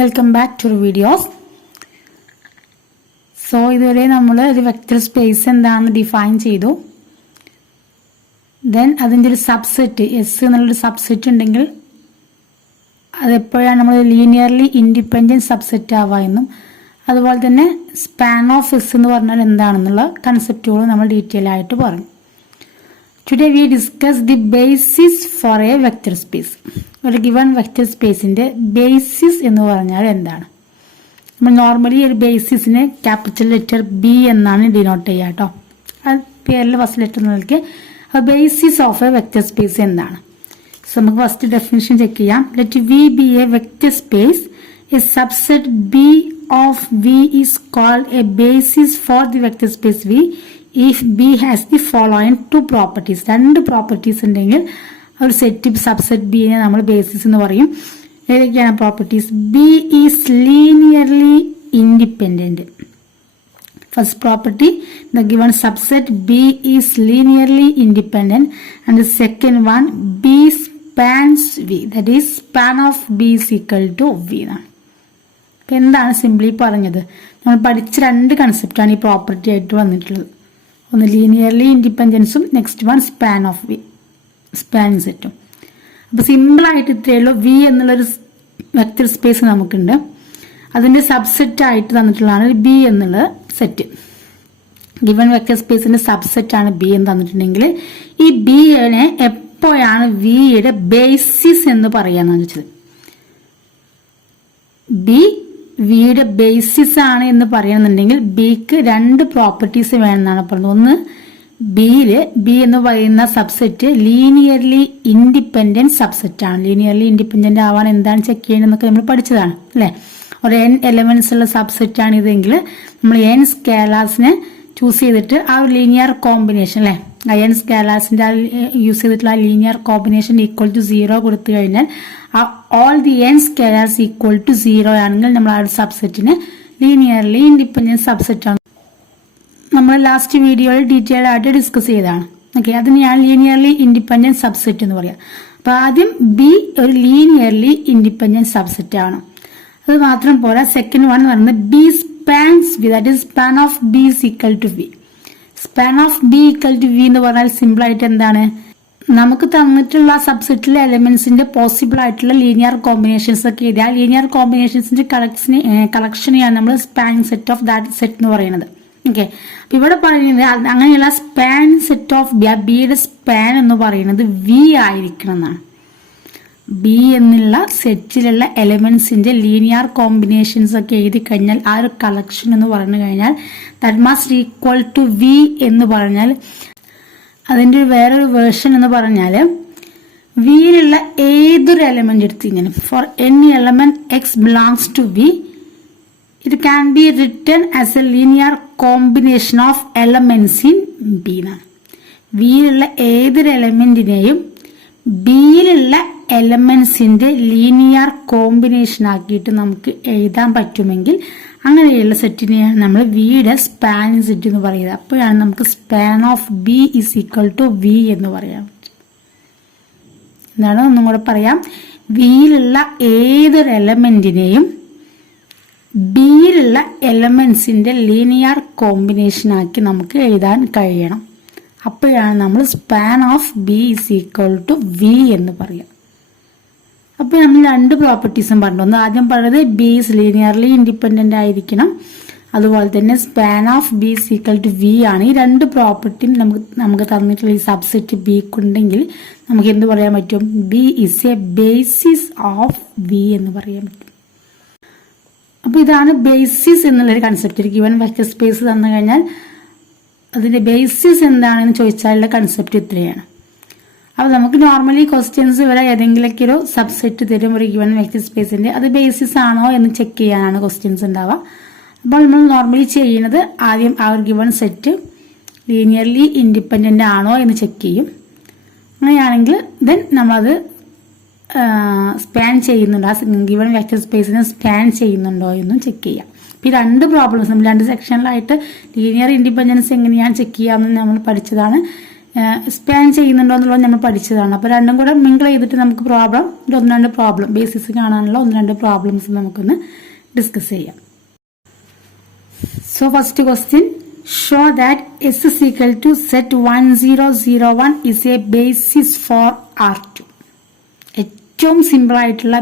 Welcome back to the videos. So, ഇതുവരെ നമ്മൾ ഒരു വെക്റ്റർ സ്പേസ് എന്താണെന്ന് ഡിഫൈൻ ചെയ്തു. Then അതിന്റെ ഒരു സബ്സെറ്റ് S എന്നുള്ളൊരു സബ്സെറ്റ് ഉണ്ടെങ്കിൽ അതെപ്പോഴാണ് നമ്മൾ ലീനിയർലി ഇൻഡിപെൻഡന്റ് സബ്സെറ്റ് ആവുക എന്നും അതുപോലെ തന്നെ സ്പാൻ ഓഫ് S എന്ന് പറഞ്ഞാൽ എന്താണെന്നുള്ള കൺസെപ്റ്റുകൾ നമ്മൾ ഡീറ്റെയിൽ ആയിട്ട് പറഞ്ഞു. Today we discuss the basis for a vector space. ഒരു given vector space ന്റെ basis എന്ന് പറഞ്ഞാൽ എന്താണ്? നമ്മൾ നോർമലി ഒരു ബേസിസിനെ ക്യാപിറ്റൽ ലെറ്റർ B എന്നാണ് ഡിനോട്ട് ചെയ്യുക കേട്ടോ. ആ പേരിൽ ഫസ്റ്റ് ലെറ്റർ നൽകി basis of A vector space എന്താണ്? സോ നമുക്ക് ഫസ്റ്റ് ഡെഫിനിഷൻ ചെക്ക് ചെയ്യാം. Let V be a vector space. A subset B of V is called a basis for the vector space V if B has the following two properties. രണ്ട് properties ഉണ്ടെങ്കിൽ ഒരു set subset ബിനെ നമ്മൾ basis എന്ന് പറയും. ഏതൊക്കെയാണ് properties? B is linearly independent. First property, the given subset B is linearly independent, and the second one, B spans V, that is span of B is equal to V. എന്താണ് simply പറഞ്ഞത്? നമ്മൾ പഠിച്ച രണ്ട് കൺസെപ്റ്റാണ് ഈ property ആയിട്ട് വന്നിട്ടുള്ളത്. ഒന്ന് linearly ഇൻഡിപെൻഡൻസും next one span of V, span സെറ്റും. അപ്പൊ സിമ്പിൾ ആയിട്ട് ഇത്രയേ ഉള്ളൂ. വി എന്നുള്ളൊരു വെക്റ്റർ സ്പേസ് നമുക്കുണ്ട്. അതിന്റെ സബ്സെറ്റ് ആയിട്ട് തന്നിട്ടുള്ളതാണ് ബി എന്നുള്ള സെറ്റ്. ഗിവൺ വെക്റ്റർ സ്പേസിന്റെ സബ്സെറ്റ് ആണ് ബി എന്ന് തന്നിട്ടുണ്ടെങ്കിൽ ഈ ബിനെ എപ്പോഴാണ് വിയുടെ ബേസിസ് എന്ന് പറയാന്ന് വെച്ചത്? ബി വിയുടെ ബേസിസ് ആണ് എന്ന് പറയുന്നുണ്ടെങ്കിൽ ബിക്ക് രണ്ട് പ്രോപ്പർട്ടീസ് വേണമെന്നാണ് പറഞ്ഞത്. ഒന്ന്, ബി എന്ന് പറയുന്ന സബ്സെറ്റ് ലീനിയർലി ഇൻഡിപെൻഡന്റ് സബ്സെറ്റ് ആണ്. ലീനിയർലി ഇൻഡിപെൻഡന്റ് ആവാൻ എന്താണ് ചെക്ക് ചെയ്യണമെന്നൊക്കെ നമ്മൾ പഠിച്ചതാണ് അല്ലെ. ഒരു n എലമെന്റ്സ് ഉള്ള സബ്സെറ്റ് ആണ് ഇതെങ്കിൽ നമ്മൾ n സ്കേലാസിനെ ചൂസ് ചെയ്തിട്ട് ആ ഒരു ലീനിയർ കോമ്പിനേഷൻ അല്ലെ, n സ്കേലാസിന്റെ യൂസ് ചെയ്തിട്ടുള്ള ആ ലീനിയർ കോമ്പിനേഷൻ ഈക്വൽ ടു 0 കൊടുത്തു കഴിഞ്ഞാൽ all the n scalars equal to 0 ആണെങ്കിൽ നമ്മൾ ആ ഒരു സബ്സെറ്റിന് ലീനിയർലി ഇൻഡിപെൻഡന്റ് സബ്സെറ്റ് ആണ്. നമ്മൾ ലാസ്റ്റ് വീഡിയോയിൽ ഡീറ്റെയിൽ ആയിട്ട് ഡിസ്കസ് ചെയ്തതാണ്. ഓക്കെ, അതിനെയാണ് ലീനിയർലി ഇൻഡിപെൻഡന്റ് സബ്സെറ്റ് എന്ന് പറയാം. അപ്പൊ ആദ്യം ബി ഒരു ലീനിയർലി ഇൻഡിപെൻഡന്റ് സബ്സെറ്റ് ആണ്. അത് മാത്രം പോരാ, സെക്കൻഡ് വൺ പറയുന്നത് B spans B, that is span of B is equal to V. Span of B equal to V എന്ന് പറഞ്ഞാൽ സിമ്പിൾ ആയിട്ട് എന്താണ്? നമുക്ക് തന്നിട്ടുള്ള സബ്സെറ്റിലെ എലമെന്റ്സിന്റെ പോസിബിൾ ആയിട്ടുള്ള ലീനിയർ കോമ്പിനേഷൻസ് ഒക്കെ എഴുതി ആ ലീനിയർ കോമ്പിനേഷൻസിന്റെ കളക്ഷനെയാണ് നമ്മൾ span set of that set എന്ന് പറയുന്നത്. ഓക്കെ, അപ്പൊ ഇവിടെ പറയുന്നത് അങ്ങനെയുള്ള സ്പാൻ സെറ്റ് ഓഫ് ബി, ആ ബിയുടെ സ്പാൻ എന്ന് പറയുന്നത് വി ആയിരിക്കണം എന്നാണ്. ബി എന്നുള്ള സെറ്റിലുള്ള എലമെന്റ്സിന്റെ ലീനിയർ കോമ്പിനേഷൻസ് ഒക്കെ എഴുതി കഴിഞ്ഞാൽ ആ ഒരു കളക്ഷൻ എന്ന് പറഞ്ഞു കഴിഞ്ഞാൽ that must equal to V എന്ന് പറഞ്ഞാൽ അതിന്റെ വേറൊരു വേർഷൻ എന്ന് പറഞ്ഞാൽ വിയിലുള്ള ഏതൊരു എലമെന്റ് എടുത്ത് ഇങ്ങനെ for any element X belongs to V it can be written as a linear combination of elements in B. വിയിലുള്ള ഏതൊരു എലമെന്റിനെയും ബിയിലുള്ള എലമെന്റ്സിന്റെ ലീനിയർ കോമ്പിനേഷൻ ആക്കിയിട്ട് നമുക്ക് എഴുതാൻ പറ്റുമെങ്കിൽ അങ്ങനെയുള്ള സെറ്റിനെയാണ് നമ്മൾ വിയുടെ സ്പാൻ സെറ്റ് എന്ന് പറയുന്നത്. അപ്പോഴാണ് നമുക്ക് span of B is equal to V എന്ന് പറയാൻ പറ്റും. എന്താണ് ഒന്നും കൂടെ പറയാം. വിയിലുള്ള ഏതൊരു എലമെന്റിനെയും ബിയിലുള്ള എലമെന്റ്സിന്റെ ലീനിയർ കോമ്പിനേഷൻ ആക്കി നമുക്ക് എഴുതാൻ കഴിയണം. അപ്പോഴാണ് നമ്മൾ span of B is equal to V എന്ന് പറയാം. അപ്പൊ നമ്മൾ രണ്ട് പ്രോപ്പർട്ടീസും പറഞ്ഞു. ഒന്ന് ആദ്യം പറഞ്ഞത് ബി ഇസ് ലീനിയർലി ഇൻഡിപെൻഡന്റ് ആയിരിക്കണം, അതുപോലെ തന്നെ span of B is equal to V ആണ്. ഈ രണ്ട് പ്രോപ്പർട്ടിയും നമുക്ക് തന്നിട്ടുള്ള ഈ സബ്സെറ്റ് ബിക്ക് ഉണ്ടെങ്കിൽ നമുക്ക് എന്ത് പറയാൻ പറ്റും? B is a basis of V എന്ന് പറയാൻ പറ്റും. അപ്പൊ ഇതാണ് ബേസിസ് എന്നുള്ളൊരു കൺസെപ്റ്റ്. ഒരു ഗിവൻ വെക്റ്റർ സ്പേസ് തന്നു കഴിഞ്ഞാൽ അതിന്റെ ബേസിസ് എന്താണെന്ന് ചോദിച്ചാലുള്ള കൺസെപ്റ്റ് ഇത്രയാണ്. അപ്പൊ നമുക്ക് നോർമലി ക്വസ്റ്റ്യൻസ് വരെ ഏതെങ്കിലുമൊക്കെ ഒരു സബ്സെറ്റ് തരും ഒരു ഗിവൻ വെക്റ്റർ സ്പേസിന്റെ, അത് ബേസിസ് ആണോ എന്ന് ചെക്ക് ചെയ്യാനാണ് ക്വസ്റ്റ്യൻസ് ഉണ്ടാവുക. അപ്പോൾ നമ്മൾ നോർമലി ചെയ്യുന്നത് ആദ്യം ആ ഒരു ഗിവൺ സെറ്റ് ലീനിയർലി ഇൻഡിപെൻഡന്റ് ആണോ എന്ന് ചെക്ക് ചെയ്യും. അങ്ങനെയാണെങ്കിൽ ദെൻ നമ്മളത് സ്പാൻ ചെയ്യുന്നുണ്ടോ, ആ ഗിവൺ വെക്റ്റർ സ്പേസിനെ സ്പാൻ ചെയ്യുന്നുണ്ടോ എന്നും ചെക്ക് ചെയ്യാം. ഈ രണ്ട് പ്രോബ്ലംസ് നമ്മൾ രണ്ട് സെക്ഷനിലായിട്ട് ലീനിയർ ഇൻഡിപെൻഡൻസ് എങ്ങനെയാണ് ചെക്ക് ചെയ്യാമെന്ന് നമ്മൾ പഠിച്ചതാണ്. സ്പാൻ ചെയ്യുന്നുണ്ടോ എന്നുള്ളത് നമ്മൾ പഠിച്ചതാണ്. അപ്പോൾ രണ്ടും കൂടെ മിങ്കിൾ ചെയ്തിട്ട് നമുക്ക് ഒന്ന് രണ്ട് പ്രോബ്ലം ബേസിസ് കാണാനുള്ള ഒന്ന് രണ്ട് പ്രോബ്ലംസ് നമുക്കൊന്ന് ഡിസ്കസ് ചെയ്യാം. So first question, show that S is equal to set 1001 is a basis for R2. ഏറ്റവും സിമ്പിൾ ആയിട്ടുള്ള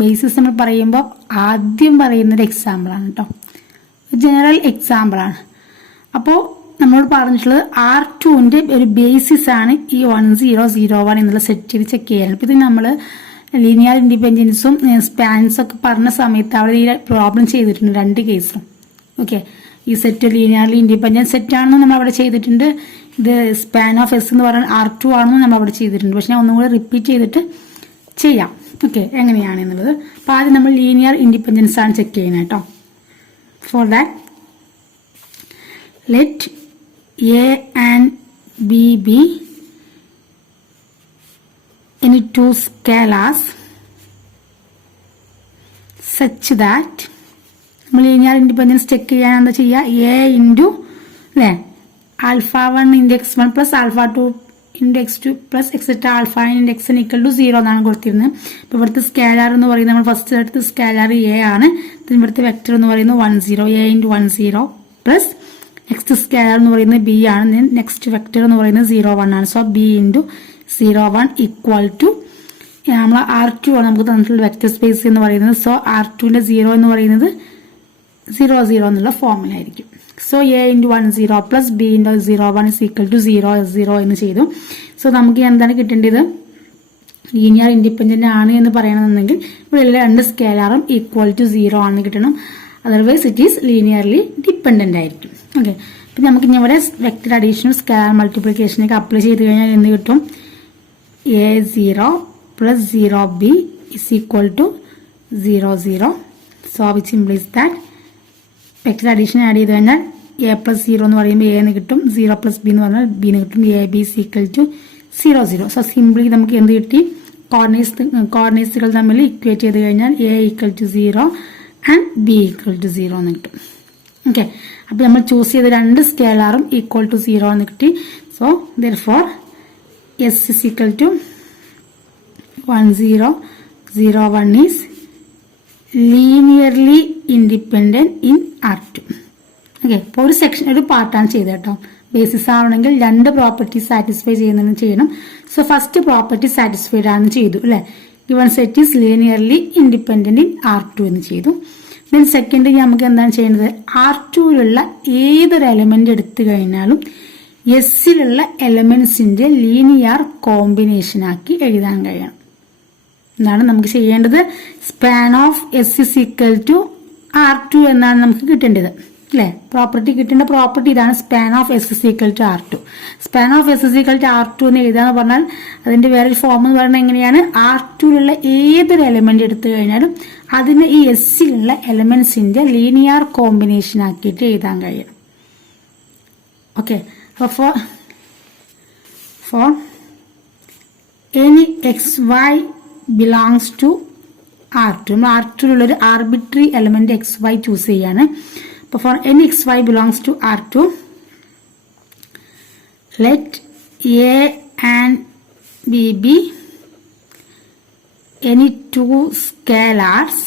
ബേസിസ് നമ്മൾ പറയുമ്പോൾ ആദ്യം പറയുന്നൊരു എക്സാമ്പിൾ ആണ് കേട്ടോ, ജനറൽ എക്സാമ്പിൾ ആണ്. അപ്പോൾ നമ്മളോട് പറഞ്ഞിട്ടുള്ളത് R2ന്റെ ഒരു ബേസിസ് ആണ് ഈ 1001 എന്നുള്ള സെറ്റിൽ ചെക്ക് ചെയ്യാൻ. ഇപ്പൊ ഇത് നമ്മൾ ലീനിയർ ഇൻഡിപെൻഡൻസും സ്പാൻസും ഒക്കെ പറഞ്ഞ സമയത്ത് അവിടെ ഈ പ്രോബ്ലം ചെയ്തിട്ടുണ്ട് രണ്ട് കേസും. ഓക്കെ, ഈ സെറ്റ് ലീനിയർലി ഇൻഡിപെൻഡന്റ് സെറ്റ് ആണെന്ന് നമ്മൾ അവിടെ ചെയ്തിട്ടുണ്ട്. ഇത് സ്പാൻ ഓഫ് S എന്ന് പറയുന്നത് R2 ആണെന്ന് നമ്മൾ അവിടെ ചെയ്തിട്ടുണ്ട്. പക്ഷെ ഞാൻ ഒന്നും കൂടെ റിപ്പീറ്റ് ചെയ്തിട്ട് ചെയ്യാം. ഓക്കെ, എങ്ങനെയാണെന്നുള്ളത്. അപ്പൊ ആദ്യം നമ്മൾ ലീനിയർ ഇൻഡിപെൻഡൻസ് ആണ് ചെക്ക് ചെയ്യുന്നത് കേട്ടോ. For that let A and B be any two scalars such that നമ്മൾ ലീനിയർ ഇൻഡിപെൻഡൻസ് ചെക്ക് ചെയ്യാൻ എന്താ ചെയ്യുക, A ഇൻറ്റു അല്ലേ α1 into x1 plus α2 into x2 plus etcetera α into x equal to 0 എന്നാണ് കൊടുത്തിരുന്നത്. ഇപ്പൊ ഇവിടുത്തെ സ്കാലാർ എന്ന് പറയുന്നത് നമ്മൾ ഫസ്റ്റ് എടുത്ത് സ്കാലാർ A ആണ്. ഇവിടുത്തെ വെക്ടർ എന്ന് പറയുന്നത് 10 A into 10 plus next scalar എന്ന് പറയുന്നത് B ആണ്. നെക്സ്റ്റ് വെക്ടർ എന്ന് പറയുന്നത് 01 ആണ്. So B into 01 equal to നമ്മൾ R2 ആണ് നമുക്ക് തന്നിട്ടുള്ള വെക്ടർ സ്പേസ് എന്ന് പറയുന്നത്. സോ R2ന്റെ 0 എന്ന് പറയുന്നത് 00 എന്നുള്ള ഫോമിലായിരിക്കും. So A into 10 plus B into 01 is equal to 0 എന്ന് ചെയ്തു. സോ നമുക്ക് എന്താണ് കിട്ടേണ്ടത്, ലീനിയർ ഇൻഡിപെൻഡന്റ് ആണ് എന്ന് പറയണമെന്നുണ്ടെങ്കിൽ ഇവിടെ രണ്ട് സ്കേലാറും ഈക്വൽ ടു 0 ആണ് കിട്ടണം. Otherwise it is linearly dependent ആയിരിക്കും. ഓക്കെ, അപ്പം നമുക്ക് ഇനി ഇവിടെ വെക്ടർ അഡീഷനും സ്കാലർ മൾട്ടിപ്ലിക്കേഷനൊക്കെ അപ്ലൈ ചെയ്ത് കഴിഞ്ഞാൽ എന്ത് കിട്ടും, A0 plus 0B is equal to 00. So which implies that vector addition add ചെയ്ത് കഴിഞ്ഞാൽ A പ്ലസ് 0 എന്ന് പറയുമ്പോൾ A എന്ന് കിട്ടും, 0 പ്ലസ് B എന്ന് പറഞ്ഞാൽ B എന്ന് കിട്ടും. AB is equal to 00. So simply നമുക്ക് എന്ത് കിട്ടി, കോർഡിനേറ്റ്സുകൾ തമ്മിൽ ഇക്വേറ്റ് ചെയ്ത് കഴിഞ്ഞാൽ A equal to 0 and B equal to 0 എന്ന് കിട്ടും. ഓക്കെ, അപ്പൊ നമ്മൾ ചൂസ് ചെയ്ത രണ്ട് സ്കേലാറും ഈക്വൽ ടു 0 എന്ന് കിട്ടി. So therefore S is equal to 1001 is linearly independent in R2. Okay, അപ്പോൾ ഒരു സെക്ഷൻ ഒരു പാർട്ടാണ് ചെയ്തത് കേട്ടോ. ബേസിസ് ആവണമെങ്കിൽ രണ്ട് പ്രോപ്പർട്ടി സാറ്റിസ്ഫൈ ചെയ്യുന്നതിന് ചെയ്യണം. സോ ഫസ്റ്റ് പ്രോപ്പർട്ടി സാറ്റിസ്ഫൈഡ് ആണെന്ന് ചെയ്തു അല്ലെ, given set is linearly independent in R2 എന്ന് ചെയ്തു. ദെൻ സെക്കൻഡ് നമുക്ക് എന്താണ് ചെയ്യേണ്ടത്, R2യിലുള്ള ഏതൊരു എലമെന്റ് എടുത്തു കഴിഞ്ഞാലും എസ്സിലുള്ള എലമെന്റ്സിന്റെ ലീനിയർ കോമ്പിനേഷൻ ആക്കി എഴുതാൻ കഴിയണം. എന്താണ് നമുക്ക് ചെയ്യേണ്ടത്, span of S is equal to R2 എന്നാണ് നമുക്ക് കിട്ടേണ്ടത് അല്ലെ. കിട്ടേണ്ട പ്രോപ്പർട്ടി ഇതാണ്, span of S is equal to R2. Span of S is equal to R2 എന്ന് എഴുതാന്ന് പറഞ്ഞാൽ അതിന്റെ വേറൊരു ഫോം എന്ന് പറയുന്നത് എങ്ങനെയാണ്, R2യിലുള്ള ഏതൊരു എലമെന്റ് എടുത്തു കഴിഞ്ഞാലും അതിന് ഈ എസ്സിലുള്ള എലമെന്റ്സിന്റെ ലീനിയർ കോമ്പിനേഷൻ ആക്കിയിട്ട് എഴുതാൻ കഴിയണം. ഓക്കെ, അപ്പൊ for any XY belongs to R2, R2യിലുള്ള ഒരു ആർബിട്രറി എലമെന്റ് XY ചൂസ് ചെയ്യാണ്. അപ്പോൾ for any XY belongs to R2, let A and B be any two scalars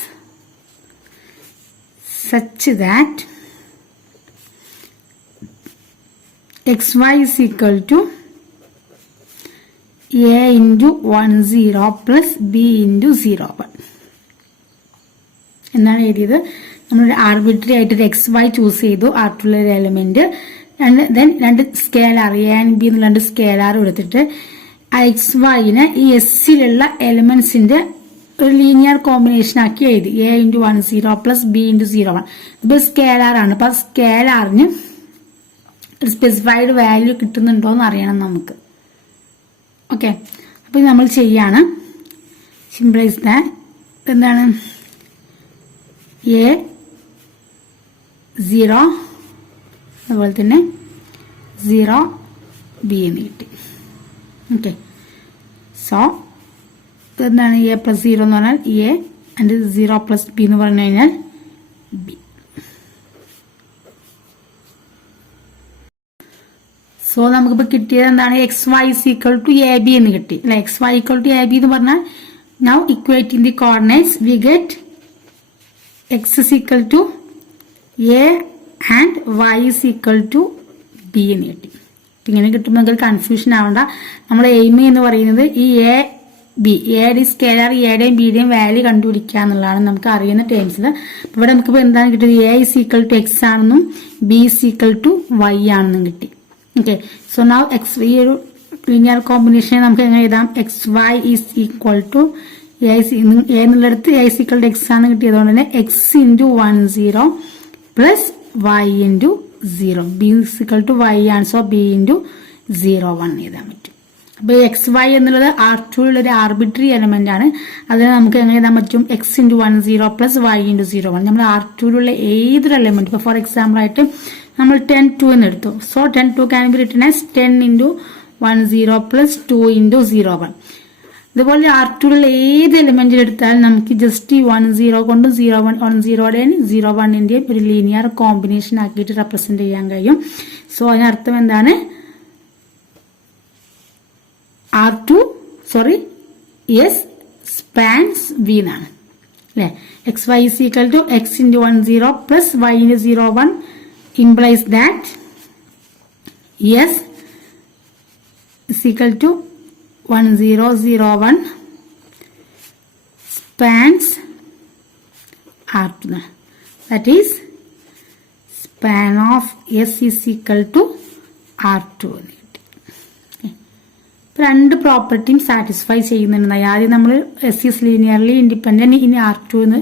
such that XY is equal to A into 10 plus B into 01 എന്നാണ് എഴുതിയത്. നമ്മളൊരു arbitrary ആയിട്ട് ഒരു XY choose ചെയ്തു R2യിലെ ഒരു element. Then രണ്ട് സ്കേലാർ A ആൻഡ് B എന്നുള്ള രണ്ട് സ്കേലാർ എടുത്തിട്ട് ആ XYനെ ഈ എസ്സിലുള്ള എലമെന്റ്സിന്റെ ഒരു ലീനിയർ കോമ്പിനേഷൻ ആക്കി എഴുതി. A into 10 plus B into 01. ഇത് സ്കേലാർ ആണ്. അപ്പൊ ആ സ്കേലാറിന് ഒരു സ്പെസിഫൈഡ് വാല്യൂ കിട്ടുന്നുണ്ടോ എന്ന് അറിയണം നമുക്ക്. ഓക്കെ, അപ്പൊ ഇത് നമ്മൾ ചെയ്യാണ്. സിംപ്ലൈസ് ദാറ്റ് എന്താണ്, A0 അതുപോലെ തന്നെ 0B എന്ന് കിട്ടി. ഓക്കെ, സോ എന്താണ് A പ്ലസ് 0 എന്ന് പറഞ്ഞാൽ A ആൻഡ് 0 പ്ലസ് B എന്ന് പറഞ്ഞു കഴിഞ്ഞാൽ B. സോ നമുക്കിപ്പോൾ കിട്ടിയത് എന്താണ്, X Y is equal to A B എന്ന് കിട്ടി അല്ലെ. X Y equal to A B എന്ന് പറഞ്ഞാൽ now equating the coordinates we get X is equal to A and Y is equal to B എന്ന് കിട്ടി. ഇങ്ങനെ കിട്ടുമ്പോൾ നമുക്ക് കൺഫ്യൂഷൻ ആവണ്ട. നമ്മൾ എയിം എന്ന് പറയുന്നത് ഈ എ ബി, എയുടെ സ്കെയിലർ എയുടെയും ബിയുടെയും വാല്യൂ കണ്ടുപിടിക്കുക എന്നുള്ളതാണ് നമുക്ക് അറിയുന്ന ടേംസിൽ. ഇവിടെ നമുക്കിപ്പോൾ എന്താണ് കിട്ടിയത്, A is equal to X ആണെന്നും B is equal to Y ആണെന്നും കിട്ടി. ഓക്കെ, സോ നൗ എക്സ്, ഈ ഒരു ലീനിയർ കോമ്പിനേഷനെ നമുക്ക് എങ്ങനെ എഴുതാം, X Y is equal to A എന്നുള്ളിടത്ത് A is equal to X ആണ് കിട്ടിയത് കൊണ്ട് തന്നെ X into 10 plus Y into 0. B is equal to Y ആണ്, സോ ബി ഇൻറ്റു 0 എഴുതാൻ പറ്റും. അപ്പോൾ എക്സ് വൈ എന്നുള്ളത് R2 ഒരു ആർബിട്രറി എലമെന്റ് ആണ്. അതിനെ നമുക്ക് എങ്ങനെ എഴുതാൻ പറ്റും, X into 10 plus Y into 0. നമ്മൾ R2 ഏതൊരു എലമെന്റ്, ഇപ്പോൾ ഫോർ എക്സാമ്പിൾ ആയിട്ട് നമ്മൾ 10 എന്ന് എടുത്തു. So 10 can be written as 10 into 10 plus 2 into 0. ഇതുപോലെ R2 ഏത് എലമെന്റിൽ എടുത്താലും നമുക്ക് ജസ്റ്റ് 10 കൊണ്ടും 10യുടെയും 01ന്റെയും ഒരു ലീനിയർ കോമ്പിനേഷൻ ആക്കിയിട്ട് റെപ്രസെന്റ് ചെയ്യാൻ കഴിയും. സോ അതിനർത്ഥം എന്താണ്, S spans V എന്നാണ് അല്ലെ. X Y is equal to X into 10 plus Y into 01 implies that S is equal to 1001 spans R2. That is span of S is equal to R2. രണ്ട് പ്രോപ്പർട്ടിയും satisfy ചെയ്യുന്നുണ്ടായി. ആദ്യം നമ്മൾ S is linearly independent ഇനി R2 എന്ന്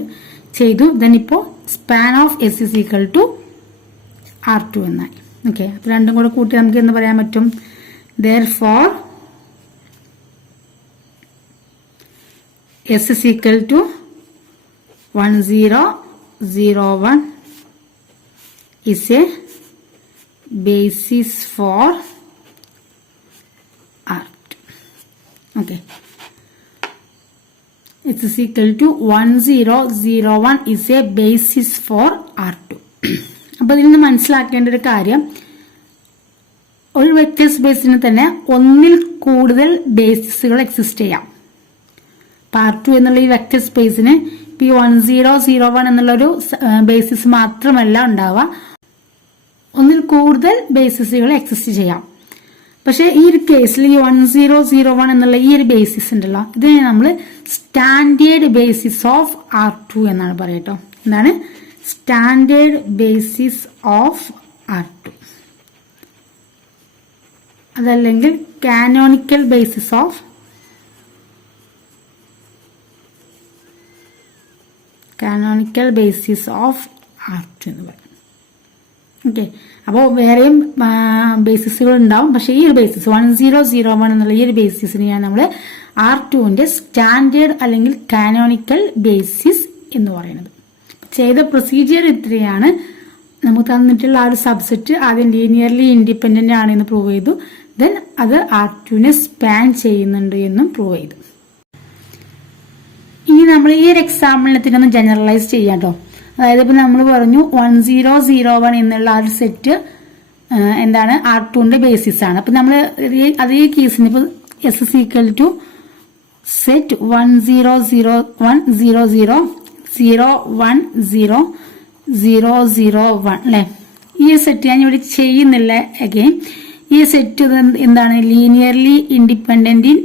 ചെയ്തു. Then ഇപ്പോൾ span of S is equal to R2 എന്നായി. Okay, അപ്പൊ രണ്ടും കൂടെ കൂട്ടി നമുക്ക് എന്ന് പറയാൻ പറ്റും, therefore S is equal to 1001 is a basis for R2. Okay, S is equal to 1001 is a basis for R2. അപ്പോൾ ഇതിൽ നിന്ന് മനസ്സിലാക്കേണ്ട ഒരു കാര്യം, ഒരു വെക്റ്റർ സ്പേസിന് തന്നെ ഒന്നിൽ കൂടുതൽ ബേസിസുകൾ എക്സിസ്റ്റ് ചെയ്യാം. R2 എന്നുള്ള ഈ വെക്റ്റർ സ്പേസിന് ഈ 1001 എന്നുള്ളൊരു ബേസിസ് മാത്രമല്ല ഉണ്ടാവുക, ഒന്നിൽ കൂടുതൽ ബേസിസുകൾ എക്സിസ്റ്റ് ചെയ്യാം. പക്ഷെ ഈ ഒരു കേസിൽ ഈ 1001 എന്നുള്ള ഈ ഒരു ബേസിസ് ഉണ്ടല്ലോ, ഇതിനെ നമ്മൾ സ്റ്റാൻഡേർഡ് ബേസിസ് ഓഫ് R2 എന്നാണ് പറയട്ടോ. എന്താണ് സ്റ്റാൻഡേർഡ് ബേസിസ് ഓഫ് R2, അതല്ലെങ്കിൽ കാനോണിക്കൽ ബേസിസ് ഓഫ് R2 എന്ന് പറയും. ഓക്കെ, അപ്പോൾ വേറെയും ബേസിസുകൾ ഉണ്ടാവും. പക്ഷേ ഈ ഒരു ബേസിസ് 1001 എന്നുള്ള ഈ ഒരു ബേസിസിനെയാണ് നമ്മൾ R2ന്റെ സ്റ്റാൻഡേർഡ് അല്ലെങ്കിൽ കാനോണിക്കൽ ബേസിസ് എന്ന് പറയുന്നത്. ചെയ്ത പ്രൊസീജിയർ ഇത്രയാണ്. നമുക്ക് തന്നിട്ടുള്ള ആ ഒരു സബ്സെറ്റ് ആദ്യം ലീനിയർലി ഇൻഡിപെൻഡന്റ് ആണെന്ന് പ്രൂവ് ചെയ്തു. ദെൻ അത് R2നെ സ്പാൻ ചെയ്യുന്നുണ്ട് എന്നും പ്രൂവ് ചെയ്തു. ഇനി നമ്മൾ ഈ ഒരു എക്സാമ്പിളിനെ ജനറലൈസ് ചെയ്യാം കേട്ടോ. അതായത് ഇപ്പൊ നമ്മൾ പറഞ്ഞു 1001 എന്നുള്ള ആ ഒരു സെറ്റ് എന്താണ് R2ന്റെ ബേസിസ് ആണ്. അപ്പൊ നമ്മൾ അതേ കേസിന് ഇപ്പൊ S is equal to set 1001001001 അല്ലെ. ഈ സെറ്റ് ഞാൻ ഇവിടെ ചെയ്യുന്നില്ല. അഗെയിൻ ഈ സെറ്റ് എന്താണ് ലീനിയർലി ഇൻഡിപെൻഡന്റ് ഇൻ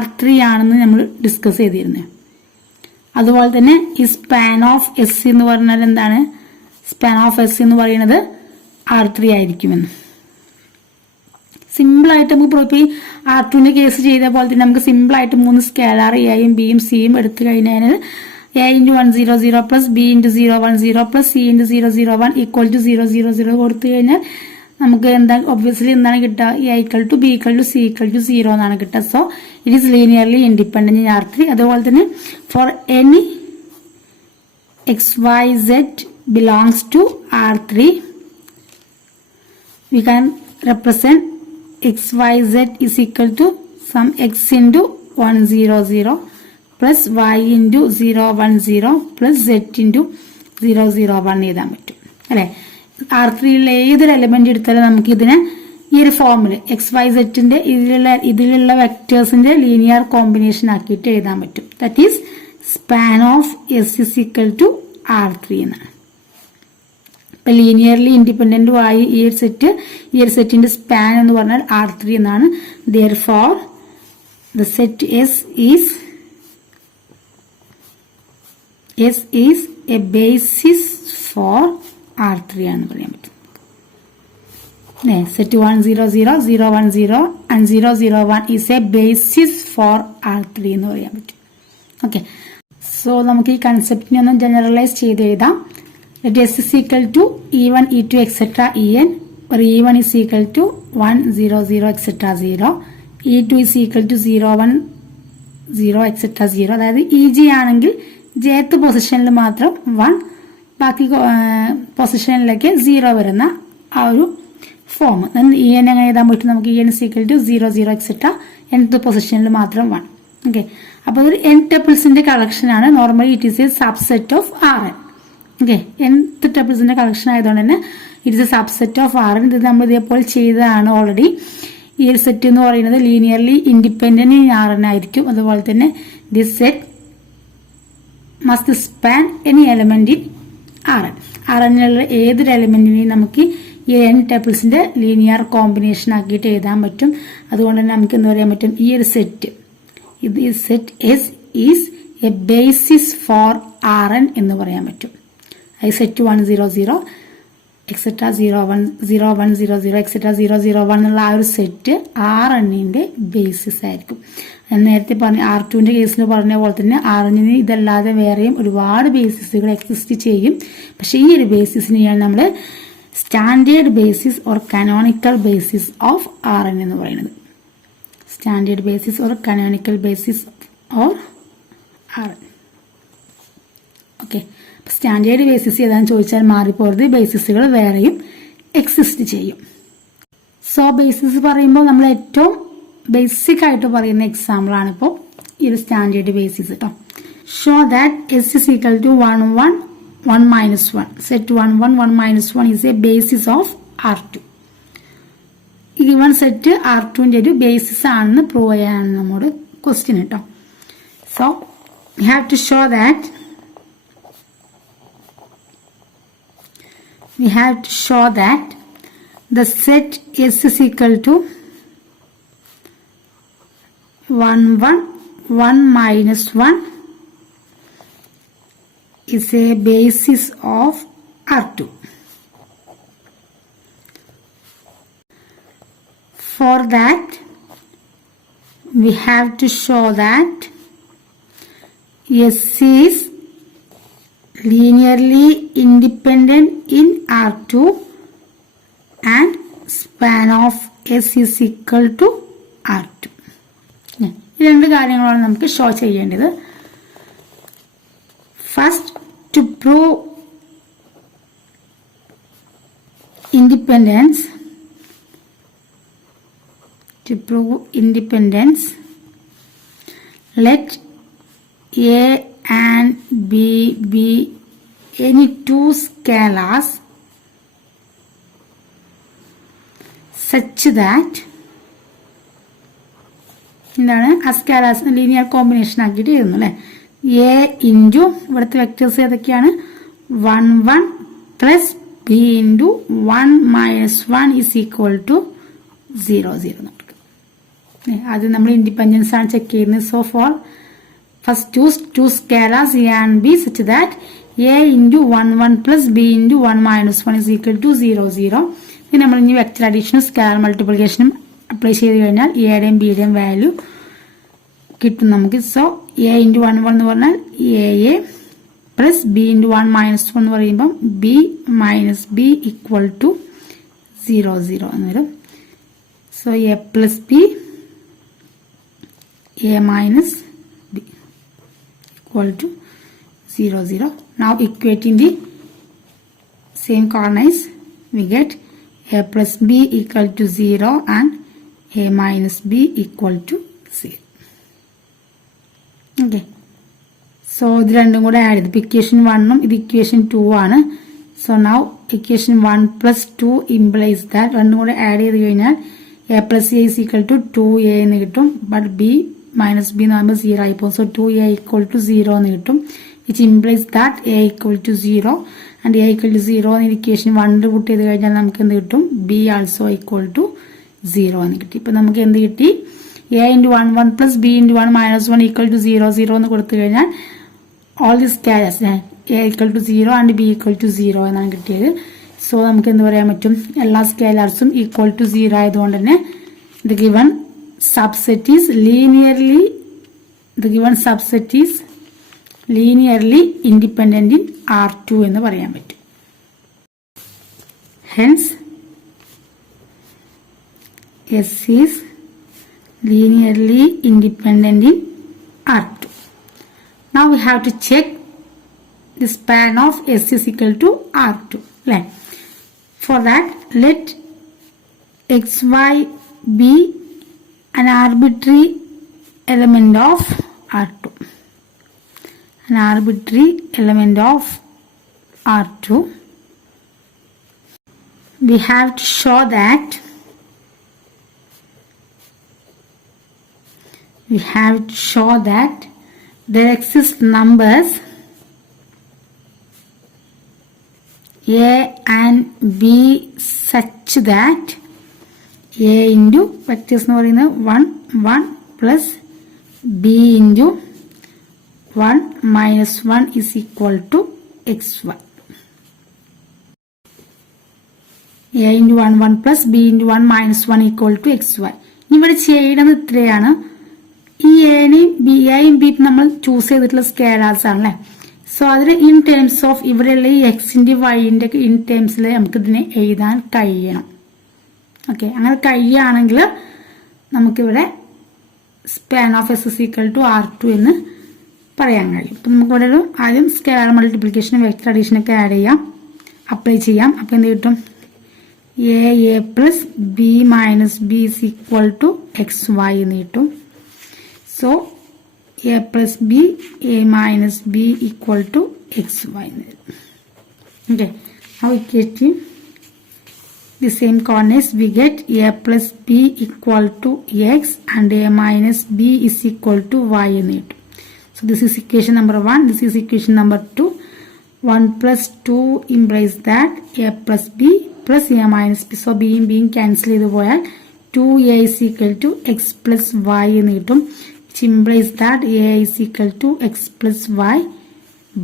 R3 ആണെന്ന് നമ്മൾ ഡിസ്കസ് ചെയ്തിരുന്നത്. അതുപോലെ തന്നെ ഈ സ്പാൻ ഓഫ് എസ് എന്ന് പറഞ്ഞാൽ എന്താണ്, സ്പാൻ ഓഫ് എസ് എന്ന് പറയുന്നത് R3 ആയിരിക്കുമെന്ന് സിമ്പിൾ ആയിട്ട് നമുക്ക് ഇപ്പോൾ ഈ R2ന്റെ കേസ് ചെയ്ത പോലെ തന്നെ നമുക്ക് സിമ്പിൾ ആയിട്ട് 3 സ്കേലാർ എയും ബിയും സിയും എടുത്തു കഴിഞ്ഞാൽ a into 100 plus b into 010 plus c into 001 equal to 000 കൊടുത്തു കഴിഞ്ഞാൽ നമുക്ക് എന്താ ഒബ്വിയസ്ലി എന്താണ് കിട്ടുക, a equal to b equal to c equal to 0 എന്നാണ് കിട്ടുക. So it is linearly independent in R3. അതുപോലെ തന്നെ for any xyz belongs to R3 we can represent xyz is equal to some x into 100 plus y into 010 plus z into 001 എഴുതാൻ പറ്റും അല്ലെ. R3യിലെ ഏതൊരു element എടുത്താലും നമുക്ക് ഇതിനെ ഈ ഒരു ഫോമില് XYZന്റെ ഇതിലുള്ള വെക്ടേഴ്സിന്റെ ലീനിയർ കോമ്പിനേഷൻ ആക്കിയിട്ട് എഴുതാൻ പറ്റും. That is span of S is equal to R3 എന്നാണ്. ഇപ്പൊ ലീനിയർലി ഇൻഡിപെൻഡന്റും ആയി ഈ ഒരു സെറ്റിന്റെ സ്പാൻ എന്ന് പറഞ്ഞാൽ R3 എന്നാണ്. Therefore the set S is a basis for R3 ആണെന്ന് പറയാൻ പറ്റും. Set 1 0 0 0 1 0 and 0 0 1 is a basis for R3 എന്ന് പറയാൻ പറ്റും. ഓക്കെ, സോ നമുക്ക് ഈ കൺസെപ്റ്റിനെ ഒന്ന് ജനറലൈസ് ചെയ്ത് എഴുതാം. Let S is equal to E1 E2 etc. En, or E1 is equal to 1 0 0 etc. 0, E2 is equal to 0 1 0 etc. 0. അതായത് EG ആണെങ്കിൽ jth പൊസിഷനിൽ മാത്രം 1, ബാക്കി പൊസിഷനിലേക്ക് 0 വരുന്ന ആ ഒരു ഫോം. En എങ്ങനെ എഴുതാൻ പറ്റും നമുക്ക്? En is equal to 0 0 etc. nth പൊസിഷനിൽ മാത്രം 1. ഓക്കെ, അപ്പോൾ അതൊരു n ടപ്പിൾസിന്റെ കളക്ഷൻ ആണ്. Normally it is a subset of Rn. Okay, nth ടപ്പിൾസിന്റെ കളക്ഷൻ ആയതുകൊണ്ട് തന്നെ it is a subset of Rn. ഇത് നമ്മൾ ഇതേപോലെ ചെയ്തതാണ് ഓൾറെഡി. ഈ ഒരു സെറ്റ് എന്ന് പറയുന്നത് ലീനിയർലി ഇൻഡിപെൻഡന്റ് ഇൻ Rn ആയിരിക്കും. അതുപോലെ തന്നെ this set must span any element in Rn. Rnലുള്ള ഏതൊരു എലമെന്റിനെയും നമുക്ക് ഈ n ടപ്പിൾസിന്റെ ലീനിയർ കോമ്പിനേഷൻ ആക്കിയിട്ട് എഴുതാൻ പറ്റും. അതുകൊണ്ട് തന്നെ നമുക്ക് എന്താ പറയാൻ പറ്റും? ഈ ഒരു set S is a basis for Rn എന്ന് പറയാൻ പറ്റും. I set 1 0 0 etc. 0 1 0 1 0 0 etc. 0 0 1 എന്നുള്ള ആ ഒരു സെറ്റ് Rnന്റെ ബേസിസ് ആയിരിക്കും. ഞാൻ നേരത്തെ പറഞ്ഞ R2ന്റെ കേസിൽ പറഞ്ഞ പോലെ തന്നെ Rnന് ഇതല്ലാതെ വേറെയും ഒരുപാട് ബേസിസുകൾ എക്സിസ്റ്റ് ചെയ്യും. പക്ഷെ ഈ ഒരു ബേസിസിനെയാണ് നമ്മൾ standard basis or canonical basis of Rn എന്ന് പറയുന്നത്. Standard basis or canonical basis or Rn. Okay, standard basis ഏതാണെന്ന് ചോദിച്ചാൽ മാറിപ്പോയത് ബേസിസുകൾ വേറെയും എക്സിസ്റ്റ് ചെയ്യും. സോ ബേസിസ് പറയുമ്പോൾ നമ്മൾ ഏറ്റവും ബേസിക് ആയിട്ട് പറയുന്ന എക്സാമ്പിൾ ആണ് ഇപ്പോൾ ഈ ഒരു സ്റ്റാൻഡേർഡ് ബേസിസ് കേട്ടോ. Show that S is equal to 1 1 1 minus 1. Set 1 1 1 minus 1 is a basis of R2. ഈ ഗിവൺ സെറ്റ് R2ന്റെ ഒരു ബേസിസ് ആണെന്ന് പ്രൂവ് ചെയ്യാനാണ് നമ്മുടെ ക്വസ്റ്റ്യൻ കേട്ടോ. So we have to show that the set S is equal to 1 1 1 minus 1 is a basis of R2. For that we have to show that S is linearly independent in R2 and span of S is equal to R2. ഈ രണ്ട് കാര്യങ്ങളാണ് നമുക്ക് show ചെയ്യേണ്ടത്. First, to prove independence, let A and B be any two scalars such that എന്താണ് ആ സ്കാലാസ് linear combination ആക്കിയിട്ട് എഴുതുന്നു അല്ലെ. A ഇൻറ്റു ഇവിടുത്തെ വെക്ടേഴ്സ് ഏതൊക്കെയാണ്? 1 1 plus B into 1 minus 1 is equal to 0 0 നമുക്ക് അത് നമ്മൾ ഇൻഡിപെൻഡൻസ് ആണ് ചെക്ക് ചെയ്യുന്നത്. So for first choose two scalars A and B such that A into 1 1 plus B into 1 minus 1 is equal to 0 0. ഇനി നമ്മൾ ഇനി വെക്ടർ അഡീഷനും സ്കാലർ മൾട്ടിപ്ലിക്കേഷനും അപ്ലൈ ചെയ്ത് കഴിഞ്ഞാൽ എയുടെയും ബിയുടെയും വാല്യൂ കിട്ടും നമുക്ക്. സോ A ഇൻറ്റു 1 1 എന്ന് പറഞ്ഞാൽ A plus B into 1 minus 1 എന്ന് പറയുമ്പം B minus B equal to 0 0 എന്ന് വരും. So A plus B A minus B equal to 0 0. Now equating the same coordinates we get A plus B equal to 0 and A minus B equal to 0. Okay. So ഇത് രണ്ടും കൂടെ add ചെയ്ത് equation 1 ഉം ഇത് equation 2 ആണ്. So now equation 1 plus 2 implies that രണ്ടും കൂടെ add ചെയ്ത് കഴിഞ്ഞാൽ a plus a is equal to 2a എന്ന് കിട്ടും. ബട്ട് ബി മൈനസ് ബി എന്ന് പറയുമ്പോൾ 0 ആയി പോകും. സോ 2a ഈക്വൽ ടു 0 എന്ന് കിട്ടും. Which implies that a equal to 0 and a equal to 0 എന്ന് ഇക്വേഷൻ 1 പുട്ട് ചെയ്ത് കഴിഞ്ഞാൽ നമുക്ക് എന്ത് കിട്ടും? ബി ആൾസോ ഈക്വൽ ടു 0 എന്ന് കിട്ടി. ഇപ്പൊ നമുക്ക് എന്ത് കിട്ടി? a into 1 1 plus b into 1 minus 1 equal to 0 0 എന്ന് കൊടുത്തു കഴിഞ്ഞാൽ all the scalars a equal to 0 and b equal to 0 എന്നാണ് കിട്ടിയത്. സോ നമുക്ക് എന്ത് പറയാൻ പറ്റും? എല്ലാ സ്കേലാർസും ഈക്വൽ ടു 0 ആയതുകൊണ്ട് തന്നെ the given subset is linearly independent in R2 എന്ന് പറയാൻ പറ്റും. Hence S is linearly independent in R2. Now we have to check the span of S is equal to R2. Right? For that, let xy be an arbitrary element of R2. An arbitrary element of R2. We have to show that there exist numbers a and b such that a into vectors എന്ന് പറയുന്നത് 1 1 plus b into 1 minus 1 is equal to xy. a into 1 1 plus b into 1 minus 1 equal to xy. ഇവിടെ ചെയ്യുന്നത് ഇത്രയാണ്. ഈ എയും B നമ്മൾ choose ചെയ്തിട്ടുള്ള scalars ആണല്ലേ. സോ അതിന് ഇൻ ടേംസ് ഓഫ് ഇവിടെയുള്ള ഈ എക്സിന്റെ വൈന്റെ ഇൻ ടേംസിൽ നമുക്ക് ഇതിനെ എഴുതാൻ കഴിയണം. ഓക്കെ, അങ്ങനെ കഴിയുകയാണെങ്കിൽ നമുക്കിവിടെ span of S is equal to R2 എന്ന് പറയാൻ കഴിയും. അപ്പം നമുക്കിവിടെ ഒരു ആദ്യം സ്കേലാർ മൾട്ടിപ്ലിക്കേഷനും വെക്ടർ അഡീഷനൊക്കെ ആഡ് ചെയ്യാം, അപ്ലൈ ചെയ്യാം. അപ്പം എന്ത് കിട്ടും? A plus b minus b is equal to XY എന്ന് കിട്ടും. So a plus b, a minus b equal to xy. Okay, now we get the same coordinates. We get a plus b equal to x and a minus b is equal to y in it. So this is equation number 1. This is equation number 2. 1 plus 2 implies that a plus b plus a minus b. So b being cancel ചെയ്തു പോയാൽ 2a is equal to x plus y എന്ന് കിട്ടും. Which implies that a is equal to x plus y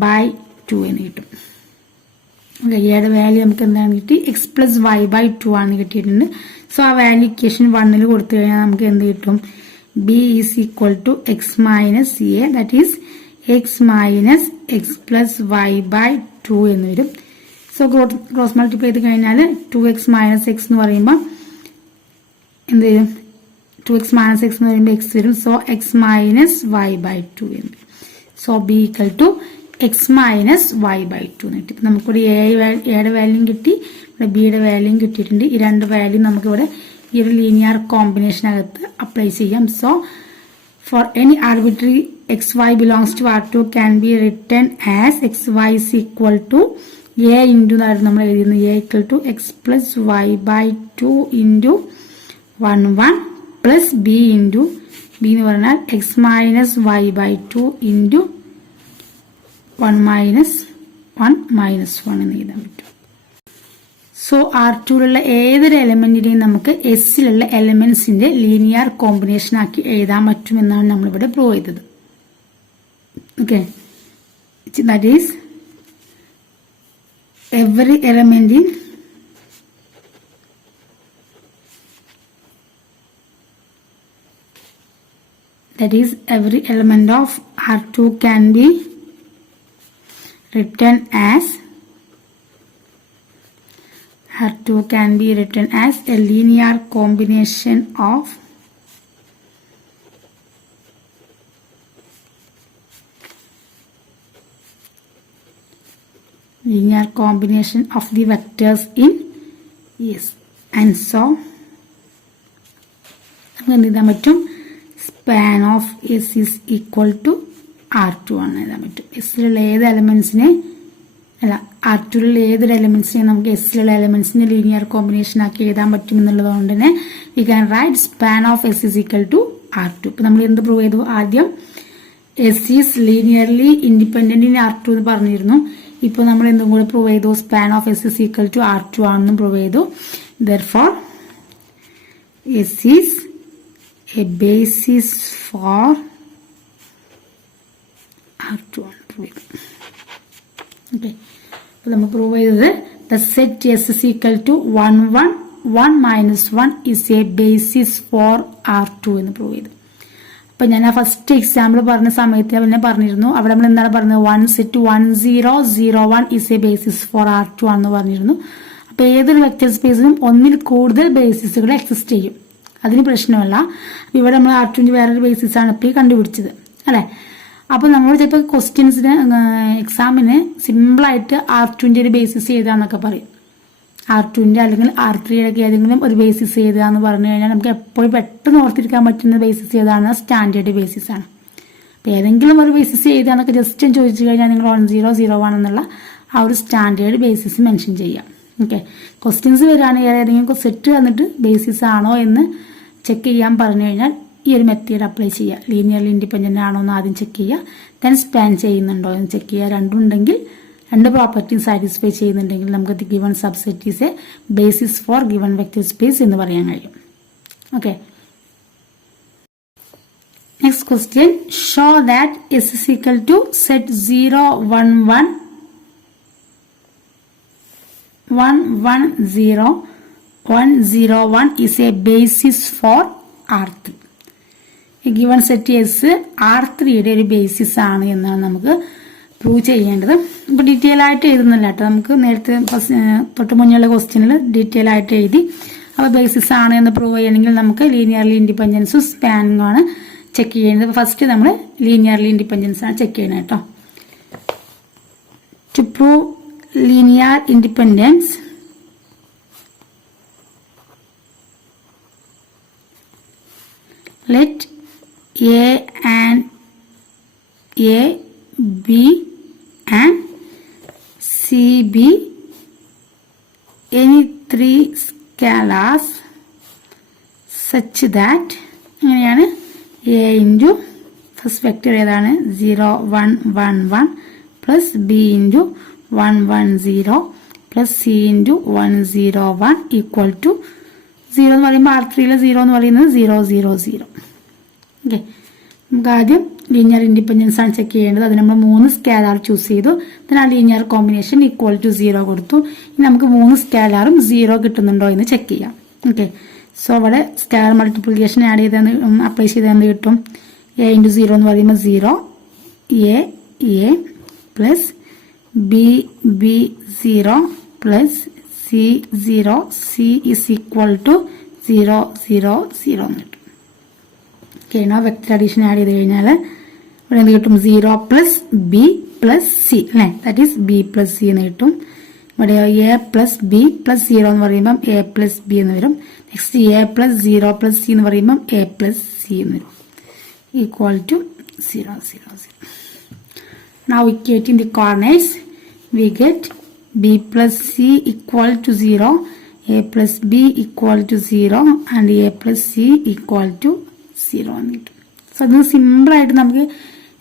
by 2 എന്ന് കിട്ടും. എയുടെ value നമുക്ക് എന്താണ് കിട്ടി? എക്സ് പ്ലസ് വൈ ബൈ 2 ആണ് കിട്ടിയിട്ടുണ്ട്. സോ ആ വാല്യൂ ഇക്വേഷൻ 1 കൊടുത്തു കഴിഞ്ഞാൽ നമുക്ക് എന്ത് കിട്ടും? B is equal to x minus a, that is x minus x plus y by 2 എന്ന് വരും. സോ ക്രോസ് മൾട്ടിപ്ലൈ ചെയ്ത് കഴിഞ്ഞാൽ 2x മൈനസ് എക്സ് എന്ന് പറയുമ്പോൾ എന്ത് വരും? 2x minus x എന്ന് പറയുമ്പോൾ x വരും. So x minus y by 2 എന്ന്. So b equal to x minus y by 2 എന്ന് കിട്ടി. നമുക്കിവിടെ എയുടെ വാല്യൂം കിട്ടി, ഇവിടെ ബിയുടെ വാല്യൂം കിട്ടിയിട്ടുണ്ട്. ഈ രണ്ട് വാല്യൂ നമുക്കിവിടെ ഈ ഒരു ലീനിയർ കോമ്പിനേഷനകത്ത് അപ്ലൈ ചെയ്യാം. So for any arbitrary xy belongs to R2 can be written as xy is equal to a into എന്നായിരുന്നു നമ്മൾ എഴുതുന്നത്. a equal to x plus y by 2 into 1 1 plus b into b എന്ന് പറഞ്ഞാൽ x minus y by 2 into 1 minus 1 എന്ന് എഴുതാൻ പറ്റും. So R2ലുള്ള ഏതൊരു എലമെന്റിനെയും നമുക്ക് എസിലുള്ള എലമെന്റ്സിന്റെ ലീനിയർ കോമ്പിനേഷൻ ആക്കി എഴുതാൻ പറ്റുമെന്നാണ് നമ്മളിവിടെ പ്രൂവ് ചെയ്തത്. Okay, that is every element in every element of R2 can be written as a linear combination of the vectors in S. And so span of S is equal to R2 ആണ് എഴുതാൻ പറ്റും. എസിലുള്ള ഏത് എലമെന്റ്സിനെ അല്ല R2 ഏതൊരു എലമെന്റ്സിനെ നമുക്ക് എസിലുള്ള എലമെന്റ്സിനെ linear combination ആക്കി എഴുതാൻ പറ്റും എന്നുള്ളത് കൊണ്ട് തന്നെ we can write span of S is equal to R2. ഇപ്പൊ നമ്മൾ എന്ത് പ്രൂവ് ചെയ്തു? ആദ്യം S is linearly independent in R2 എന്ന് പറഞ്ഞിരുന്നു. ഇപ്പോൾ നമ്മൾ എന്തും കൂടെ പ്രൂവ് ചെയ്തു? Span of S is equal to R2 ആണെന്നും പ്രൂവ് ചെയ്തു. Therefore S is a basis for R2 ആണ് പ്രൂവ് ചെയ്തു. ഓക്കെ, അപ്പോൾ നമ്മൾ പ്രൂവ് ചെയ്തത് the set S is equal to 1 1 1 minus 1 is a basis for R2 എന്ന് prove ചെയ്തു. അപ്പൊ ഞാൻ ആ ഫസ്റ്റ് എക്സാമ്പിൾ പറഞ്ഞ സമയത്ത് പിന്നെ പറഞ്ഞിരുന്നു, അവിടെ നമ്മൾ എന്താണ് പറഞ്ഞത്? 1 set 1 0 0 1 is a basis for R2 ആണെന്ന് പറഞ്ഞിരുന്നു. അപ്പൊ ഏതൊരു വെക്റ്റർ സ്പേസിലും ഒന്നിൽ കൂടുതൽ ബേസിസുകൾ എക്സിസ്റ്റ് ചെയ്യും, അതിന് പ്രശ്നമല്ല. അപ്പൊ ഇവിടെ നമ്മൾ R2ന്റെ വേറൊരു ബേസിസ് ആണ് ഇപ്പോൾ കണ്ടുപിടിച്ചത് അല്ലെ. അപ്പൊ നമ്മൾ ചിലപ്പോൾ ക്വസ്റ്റ്യൻസിന് എക്സാമിന് സിമ്പിളായിട്ട് R2ന്റെ ഒരു ബേസിസ് ചെയ്താന്നൊക്കെ പറയും. R2ന്റെ അല്ലെങ്കിൽ R3യുടെ ഏതെങ്കിലും ഒരു ബേസിസ് ചെയ്താന്ന് പറഞ്ഞു കഴിഞ്ഞാൽ നമുക്ക് എപ്പോഴും പെട്ടെന്ന് ഓർത്തിരിക്കാൻ പറ്റുന്ന ബേസിസ് ഏതാണ്? സ്റ്റാൻഡേർഡ് ബേസിസ് ആണ്. അപ്പൊ ഏതെങ്കിലും ഒരു ബേസിസ് ചെയ്താന്നൊക്കെ ജസ്റ്റ് ചോദിച്ചു കഴിഞ്ഞാൽ നിങ്ങൾ 1 0 0 1 എന്നുള്ള ആ ഒരു സ്റ്റാൻഡേർഡ് ബേസിസ് മെൻഷൻ ചെയ്യാം. ഓക്കെ, ക്വസ്റ്റ്യൻസ് വരികയാണെങ്കിൽ ഏതെങ്കിലും സെറ്റ് വന്നിട്ട് ബേസിസ് ആണോ എന്ന് ചെക്ക് ചെയ്യാൻ പറഞ്ഞു കഴിഞ്ഞാൽ ഈ ഒരു മെത്തേഡ് അപ്ലൈ ചെയ്യുക. ലീനിയർലി ഇൻഡിപെൻഡന്റ് ആണോ എന്ന് ആദ്യം ചെക്ക് ചെയ്യുക, ദെൻ സ്പാൻ ചെയ്യുന്നുണ്ടോ എന്ന് ചെക്ക് ചെയ്യുക. രണ്ടുണ്ടെങ്കിൽ, രണ്ട് പ്രോപ്പർട്ടീസ് സാറ്റിസ്ഫൈ ചെയ്യുന്നുണ്ടെങ്കിൽ നമുക്ക് the given subset is A basis for given vector space എന്ന് പറയാൻ കഴിയും. Okay, next question, show that S is equal to set 0 1 1 1 1 0 1 0 1 is a basis for R3. ഈ ഗിവൺ സെറ്റ് S R3യുടെ ഒരു basis ആണ് എന്നാണ് നമുക്ക് പ്രൂവ് ചെയ്യേണ്ടത്. ഇപ്പൊ ഡീറ്റെയിൽ ആയിട്ട് എഴുതുന്നില്ല കേട്ടോ, നമുക്ക് നേരത്തെ തൊട്ട് മുന്നുള്ള ക്വസ്റ്റ്യനിൽ ഡീറ്റെയിൽ ആയിട്ട് എഴുതി. അപ്പൊ ബേസിസ് ആണ് എന്ന് പ്രൂവ് ചെയ്യണമെങ്കിൽ നമുക്ക് ലീനിയർലി ഇൻഡിപെൻഡൻസും സ്പാനിങ്ങും ആണ് ചെക്ക് ചെയ്യുന്നത്. ഫസ്റ്റ് നമ്മൾ ലീനിയർലി ഇൻഡിപെൻഡൻസ് ആണ് ചെക്ക് ചെയ്യുന്നത് കേട്ടോ. To prove linear independence let A and A, B and C be any three scalars such that അങ്ങനെയാണ് A into ഫസ്റ്റ് വെക്ടർ ഏതാണ്? 0 1 1 1 plus B into 1 1 0 plus C into 1 0 1 equal to 0 എന്ന് പറയുമ്പോൾ R3യിലെ 0 എന്ന് പറയുന്നത് 0 0 0. Okay, നമുക്ക് ആദ്യം ലീനിയർ ഇൻഡിപെൻഡൻസ് ആണ് check ചെയ്യേണ്ടത്. അതിന് നമ്മൾ 3 സ്കാലാർ ചൂസ് ചെയ്തു. ആ ലീനിയർ കോമ്പിനേഷൻ ഈക്വൽ ടു 0 കൊടുത്തു. ഇനി നമുക്ക് 3 സ്കാലാറും 0 കിട്ടുന്നുണ്ടോ എന്ന് ചെക്ക് ചെയ്യാം. ഓക്കെ, സോ ഇവിടെ സ്കാലർ മൾട്ടിപ്ലിക്കേഷൻ ആഡ് ചെയ്ത് അപ്ലൈ ചെയ്ത് എന്ത് കിട്ടും? A into 0 എന്ന് പറയുമ്പോൾ 0 A plus B 0 plus C 0 C is equal to 0 0 0 എന്ന് കിട്ടും. ഓക്കെ, വെക്ടർ അഡീഷൻ ആഡ് ചെയ്ത് കഴിഞ്ഞാൽ ഇവിടെ എന്ത് കിട്ടും? 0 പ്ലസ് B പ്ലസ് C അല്ലെ, that is B plus C എന്ന് കിട്ടും. ഇവിടെ A പ്ലസ് B പ്ലസ് 0 എന്ന് പറയുമ്പം A പ്ലസ് B എന്ന് വരും. Next A plus 0 plus C എന്ന് പറയുമ്പം A പ്ലസ് C എന്ന് വരും, equal to 0 0 0. Now equating the coordinates, we get B plus C equal to 0, A plus B equal to 0 and A plus C equal to 0 എന്ന് കിട്ടും. So അത് simple ആയിട്ട് നമുക്ക്,